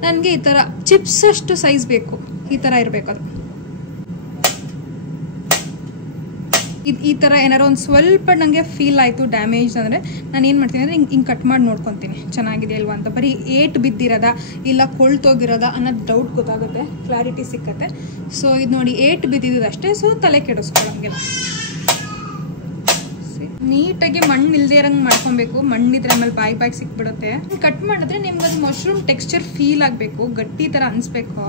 ನನಗೆ ಈ ಥರ ಚಿಪ್ಸ್ ಅಷ್ಟು ಸೈಜ್ ಬೇಕು, ಈ ಥರ ಇರಬೇಕು ಅದು. ಈ ಥರ ಏನಾರು ಒಂದು ಸ್ವಲ್ಪ ನನಗೆ ಫೀಲ್ ಆಯಿತು ಡ್ಯಾಮೇಜ್ ಅಂದರೆ, ನಾನು ಏನು ಮಾಡ್ತೀನಿ ಅಂದರೆ ಹಿಂಗೆ ಕಟ್ ಮಾಡಿ ನೋಡ್ಕೊತೀನಿ ಚೆನ್ನಾಗಿದೆ ಅಲ್ವಾ ಅಂತ. ಬರೀ ಏಟ್ ಬಿದ್ದಿರೋದ ಇಲ್ಲ ಕೊಳ್ತೋಗಿರೋದ ಅನ್ನೋದು ಡೌಟ್ ಗೊತ್ತಾಗುತ್ತೆ, ಕ್ಲಾರಿಟಿ ಸಿಕ್ಕತ್ತೆ. ಸೊ ಇದು ನೋಡಿ, ಏಟ್ ಬಿದ್ದಿದ್ದು ಅಷ್ಟೇ. ಸೊ ತಲೆ ಕೆಡಿಸ್ಕೊಳ್ಳೋಂಗಿಲ್ಲ. ನೀಟಾಗಿ ಮಣ್ಣು ಇಲ್ದೇ ಇರಂಗೆ ಮಾಡ್ಕೊಬೇಕು. ಮಣ್ಣಿದ್ರೆ ಆಮೇಲೆ ಬಾಯಿ ಸಿಕ್ಬಿಡುತ್ತೆ. ಕಟ್ ಮಾಡಿದ್ರೆ ನಿಮ್ಗೆ ಅದು ಮಶ್ರೂಮ್ ಟೆಕ್ಸ್ಚರ್ ಫೀಲ್ ಆಗಬೇಕು, ಗಟ್ಟಿ ಥರ ಅನಿಸ್ಬೇಕು.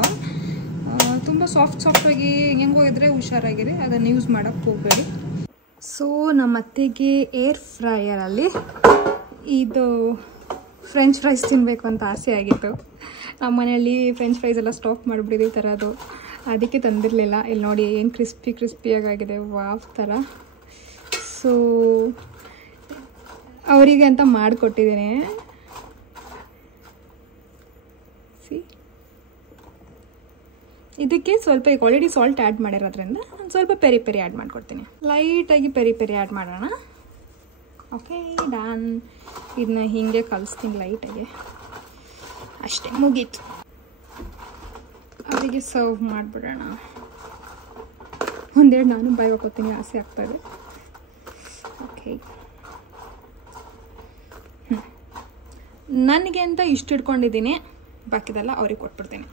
ತುಂಬ ಸಾಫ್ಟಾಗಿ ಹೆಂಗೋ ಇದ್ರೆ ಹುಷಾರಾಗಿರಿ, ಅದನ್ನು ಯೂಸ್ ಮಾಡೋಕ್ಕೆ ಹೋಗಬೇಡಿ. ಸೊ ನಮ್ಮ ಅತ್ತೆಗೆ ಏರ್ ಫ್ರೈಯರಲ್ಲಿ ಇದು ಫ್ರೆಂಚ್ ಫ್ರೈಸ್ ತಿನ್ನಬೇಕು ಅಂತ ಆಸೆ ಆಗಿತ್ತು. ನಮ್ಮ ಮನೆಯಲ್ಲಿ ಫ್ರೆಂಚ್ ಫ್ರೈಸ್ ಎಲ್ಲ ಸ್ಟಾಪ್ ಮಾಡಿಬಿಟ್ಟಿದ್ದೀವಿ ಥರದ್ದು, ಅದಕ್ಕೆ ತಂದಿರಲಿಲ್ಲ. ಇಲ್ಲಿ ನೋಡಿ ಏನು ಕ್ರಿಸ್ಪಿಯಾಗಾಗಿದೆ, ವಾವ್ ಥರ. ಸೊ ಅವರಿಗೆ ಅಂತ ಮಾಡಿಕೊಟ್ಟಿದ್ದೀನಿ. ಇದಕ್ಕೆ ಸ್ವಲ್ಪ ಈಗ ಆಲ್ರೆಡಿ ಸಾಲ್ಟ್ ಆ್ಯಡ್ ಮಾಡಿರೋದ್ರಿಂದ ನಾನು ಸ್ವಲ್ಪ ಪೆರಿ ಆ್ಯಡ್ ಮಾಡ್ಕೊಡ್ತೀನಿ. ಲೈಟಾಗಿ ಪೆರಿ ಆ್ಯಡ್ ಮಾಡೋಣ. Okay done. ಇದನ್ನ ಹೀಗೆ ಕಲಿಸ್ತೀನಿ ಲೈಟಾಗಿ, ಅಷ್ಟೇ ಮುಗೀತು. ಅವರಿಗೆ ಸರ್ವ್ ಮಾಡಿಬಿಡೋಣ. ಒಂದೆರಡು ನಾನು ಬಾಯಿ ಹಾಕೋತೀನಿ, ಆಸೆ ಆಗ್ತಾಯಿದೆ. ಓಕೆ, ನನಗೆ ಅಂತ ಇಷ್ಟು ಇಟ್ಕೊಂಡಿದ್ದೀನಿ, ಬಾಕಿದೆಲ್ಲ ಅವ್ರಿಗೆ ಕೊಟ್ಬಿಡ್ತೀನಿ.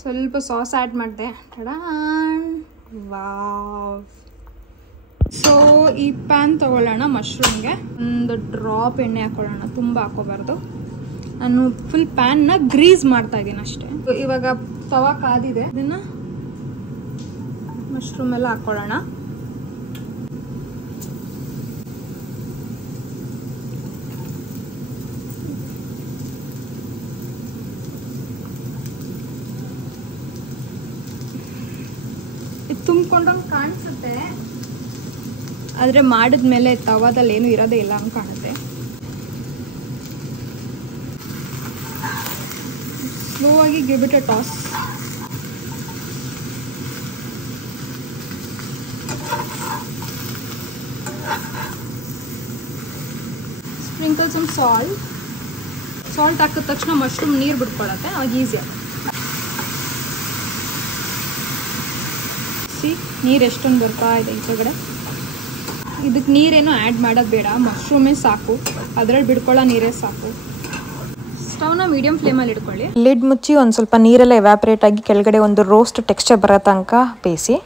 ಸ್ವಲ್ಪ ಸಾಸ್ ಆ್ಯಡ್ ಮಾಡಿದೆ. ವಾವ್. ಸೊ ಈ ಪ್ಯಾನ್ ತೊಗೊಳ್ಳೋಣ. ಮಶ್ರೂಮ್ಗೆ ಒಂದು ಡ್ರಾಪ್ ಎಣ್ಣೆ ಹಾಕೊಳ್ಳೋಣ, ತುಂಬ ಹಾಕೋಬಾರ್ದು. ನಾನು ಫುಲ್ ಪ್ಯಾನ್ನ ಗ್ರೀಸ್ ಮಾಡ್ತಾ ಇದ್ದೀನಿ ಅಷ್ಟೇ. ಇವಾಗ ತವಾ ಕಾದಿದೆ, ಇದನ್ನು ಮಶ್ರೂಮ್ ಎಲ್ಲ ಹಾಕೊಳ್ಳೋಣ. ಇದು ತುಂಬಿಕೊಂಡಂಗೆ ಕಾಣಿಸುತ್ತೆ, ಆದರೆ ಮಾಡಿದ್ಮೇಲೆ ತವಾದಲ್ಲಿ ಏನು ಇರೋದೇ ಇಲ್ಲ ಅಂತ ಕಾಣುತ್ತೆ. ಸ್ಲೋ ಆಗಿ give it a toss. Sprinkle some salt ಹಾಕಿದ ತಕ್ಷಣ ಮಶ್ರೂಮ್ ನೀರು ಬಿಟ್ಕೊಳ್ಳುತ್ತೆ, ಅವಾಗ ಈಸಿ ಆಗುತ್ತೆ. ನೀರು ಎಷ್ಟೊಂದು ಬರ್ತಾ ಇದೆ ಈ ಕಡೆ. ಇದಕ್ಕೆ ನೀರೇನು ಆ್ಯಡ್ ಮಾಡೋದು ಬೇಡ, ಮಶ್ರೂಮೇ ಸಾಕು, ಅದರಲ್ಲಿ ಬಿಡ್ಕೊಳ್ಳೋ ನೀರೇ ಸಾಕು. ಸ್ಟವ್ನ ಮೀಡಿಯಂ ಫ್ಲೇಮಲ್ಲಿ ಇಟ್ಕೊಳ್ಳಿ. ಲಿಡ್ ಮುಚ್ಚಿ ಒಂದು ಸ್ವಲ್ಪ ನೀರೆಲ್ಲ ಎವ್ಯಾಪ್ರೇಟ್ ಆಗಿ ಕೆಳಗಡೆ ಒಂದು ರೋಸ್ಟ್ ಟೆಕ್ಸ್ಚರ್ ಬರೋ ತನಕ ಬೇಯಿಸಿ.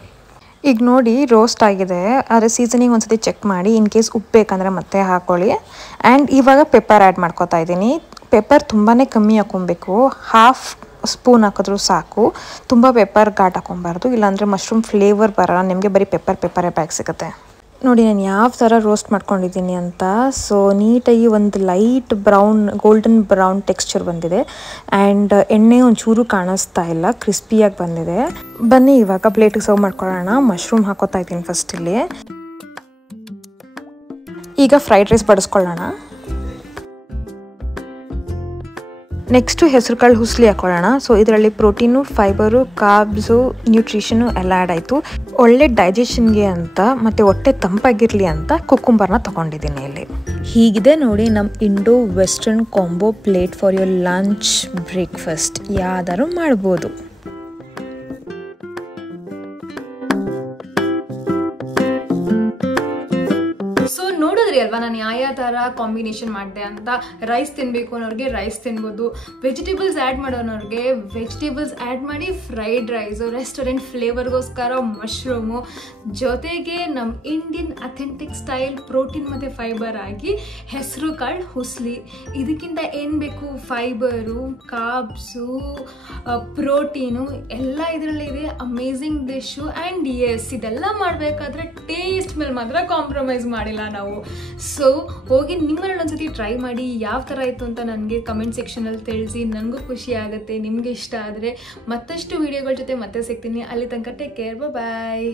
ಈಗ ನೋಡಿ ರೋಸ್ಟ್ ಆಗಿದೆ, ಆದರೆ ಸೀಸನಿಂಗ್ ಒಂದ್ಸತಿ ಚೆಕ್ ಮಾಡಿ. ಇನ್ ಕೇಸ್ ಉಪ್ಪು ಬೇಕಂದರೆ ಮತ್ತೆ ಹಾಕ್ಕೊಳ್ಳಿ. ಆ್ಯಂಡ್ ಇವಾಗ ಪೆಪ್ಪರ್ ಆ್ಯಡ್ ಮಾಡ್ಕೊತಾ ಇದ್ದೀನಿ. ಪೆಪ್ಪರ್ ತುಂಬಾ ಕಮ್ಮಿ ಹಾಕೊಬೇಕು, ಹಾಫ್ ಸ್ಪೂನ್ ಹಾಕಿದ್ರೂ ಸಾಕು. ತುಂಬ ಪೆಪ್ಪರ್ ಘಾಟ್ ಹಾಕೊಬಾರ್ದು, ಇಲ್ಲಾಂದರೆ ಮಶ್ರೂಮ್ ಫ್ಲೇವರ್ ಬರೋಲ್ಲ ನಿಮಗೆ, ಬರೀ ಪೆಪ್ಪರೇ ಪ್ಯಾಕ್ ಸಿಗುತ್ತೆ. ನೋಡಿ ನಾನು ಯಾವ ಥರ ರೋಸ್ಟ್ ಮಾಡ್ಕೊಂಡಿದ್ದೀನಿ ಅಂತ. ಸೊ ನೀಟಾಗಿ ಒಂದು light brown, golden brown texture ಬಂದಿದೆ. ಆ್ಯಂಡ್ ಎಣ್ಣೆ ಒಂಚೂರು ಕಾಣಿಸ್ತಾ ಇಲ್ಲ, ಕ್ರಿಸ್ಪಿಯಾಗಿ ಬಂದಿದೆ. ಬನ್ನಿ ಇವಾಗ ಪ್ಲೇಟಿಗೆ ಸರ್ವ್ ಮಾಡ್ಕೊಳ್ಳೋಣ. ಮಶ್ರೂಮ್ ಹಾಕೋತಾ ಇದ್ದೀನಿ ಫಸ್ಟ್ ಇಲ್ಲಿ. ಈಗ ಫ್ರೈಡ್ ರೈಸ್ ಬಡಿಸ್ಕೊಳ್ಳೋಣ. ನೆಕ್ಸ್ಟು ಹೆಸರು ಕಾಳು ಹುಸ್ಲಿ ಹಾಕೊಳ್ಳೋಣ. ಸೊ ಇದರಲ್ಲಿ ಪ್ರೋಟೀನು, ಫೈಬರು, ಕಾರ್ಬ್ಸು, ನ್ಯೂಟ್ರಿಷನು ಎಲ್ಲ ಆ್ಯಡ್ ಆಯಿತು. ಒಳ್ಳೆ ಡೈಜೆಷನ್ಗೆ ಅಂತ ಮತ್ತು ಹೊಟ್ಟೆ ತಂಪಾಗಿರಲಿ ಅಂತ ಕುಕ್ಕುಂಬರ್ನ ತೊಗೊಂಡಿದ್ದೀನಿ ಇಲ್ಲಿ. ಹೀಗಿದೆ ನೋಡಿ ನಮ್ಮ Indo western combo plate for your lunch, breakfast ಯಾವ್ದಾದ್ರು ಮಾಡ್ಬೋದು. ನೋಡಿದ್ರಿ ಅಲ್ವಾ ನಾನು ಯಾವ ಥರ ಕಾಂಬಿನೇಷನ್ ಮಾಡಿದೆ ಅಂತ. ರೈಸ್ ತಿನ್ನಬೇಕು ಅನ್ನೋರಿಗೆ ರೈಸ್ ತಿನ್ಬೋದು, ವೆಜಿಟೇಬಲ್ಸ್ ಆ್ಯಡ್ ಮಾಡೋನವ್ರಿಗೆ ವೆಜಿಟೇಬಲ್ಸ್ ಆ್ಯಡ್ ಮಾಡಿ ಫ್ರೈಡ್ ರೈಸು, ರೆಸ್ಟೋರೆಂಟ್ ಫ್ಲೇವರ್ಗೋಸ್ಕರ ಮಶ್ರೂಮು, ಜೊತೆಗೆ ನಮ್ಮ ಇಂಡಿಯನ್ ಅಥೆಂಟಿಕ್ ಸ್ಟೈಲ್ ಪ್ರೋಟೀನ್ ಮತ್ತು ಫೈಬರ್ ಆಗಿ ಹೆಸರು ಕಾಳು ಹುಸ್ಲಿ. ಇದಕ್ಕಿಂತ ಏನು ಬೇಕು, ಫೈಬರು, ಕಾರ್ಬ್ಸು, ಪ್ರೋಟೀನು ಎಲ್ಲ ಇದರಲ್ಲೇ ಇದೆ. Amazing dish. ಆ್ಯಂಡ್ ಎಸ್, ಇದೆಲ್ಲ ಮಾಡಬೇಕಾದ್ರೆ ಟೇಸ್ಟ್ ಮೇಲೆ ಮಾತ್ರ ಕಾಂಪ್ರಮೈಸ್ ಮಾಡಿಲ್ಲ ನಾವು. ಸೊ ಹೋಗಿ ನಿಮ್ಮಲ್ಲಿ ಒಂದ್ಸತಿ ಟ್ರೈ ಮಾಡಿ, ಯಾವ ಥರ ಆಯಿತು ಅಂತ ನನಗೆ ಕಮೆಂಟ್ ಸೆಕ್ಷನಲ್ಲಿ ತಿಳಿಸಿ. ನನಗೂ ಖುಷಿ ಆಗುತ್ತೆ. ನಿಮಗೆ ಇಷ್ಟ ಆದರೆ ಮತ್ತಷ್ಟು ವೀಡಿಯೋಗಳ ಜೊತೆ ಮತ್ತೆ ಸಿಗ್ತೀನಿ. ಅಲ್ಲಿ ತನಕ ಟೇಕ್ ಕೇರ್, ಬಾಯ್.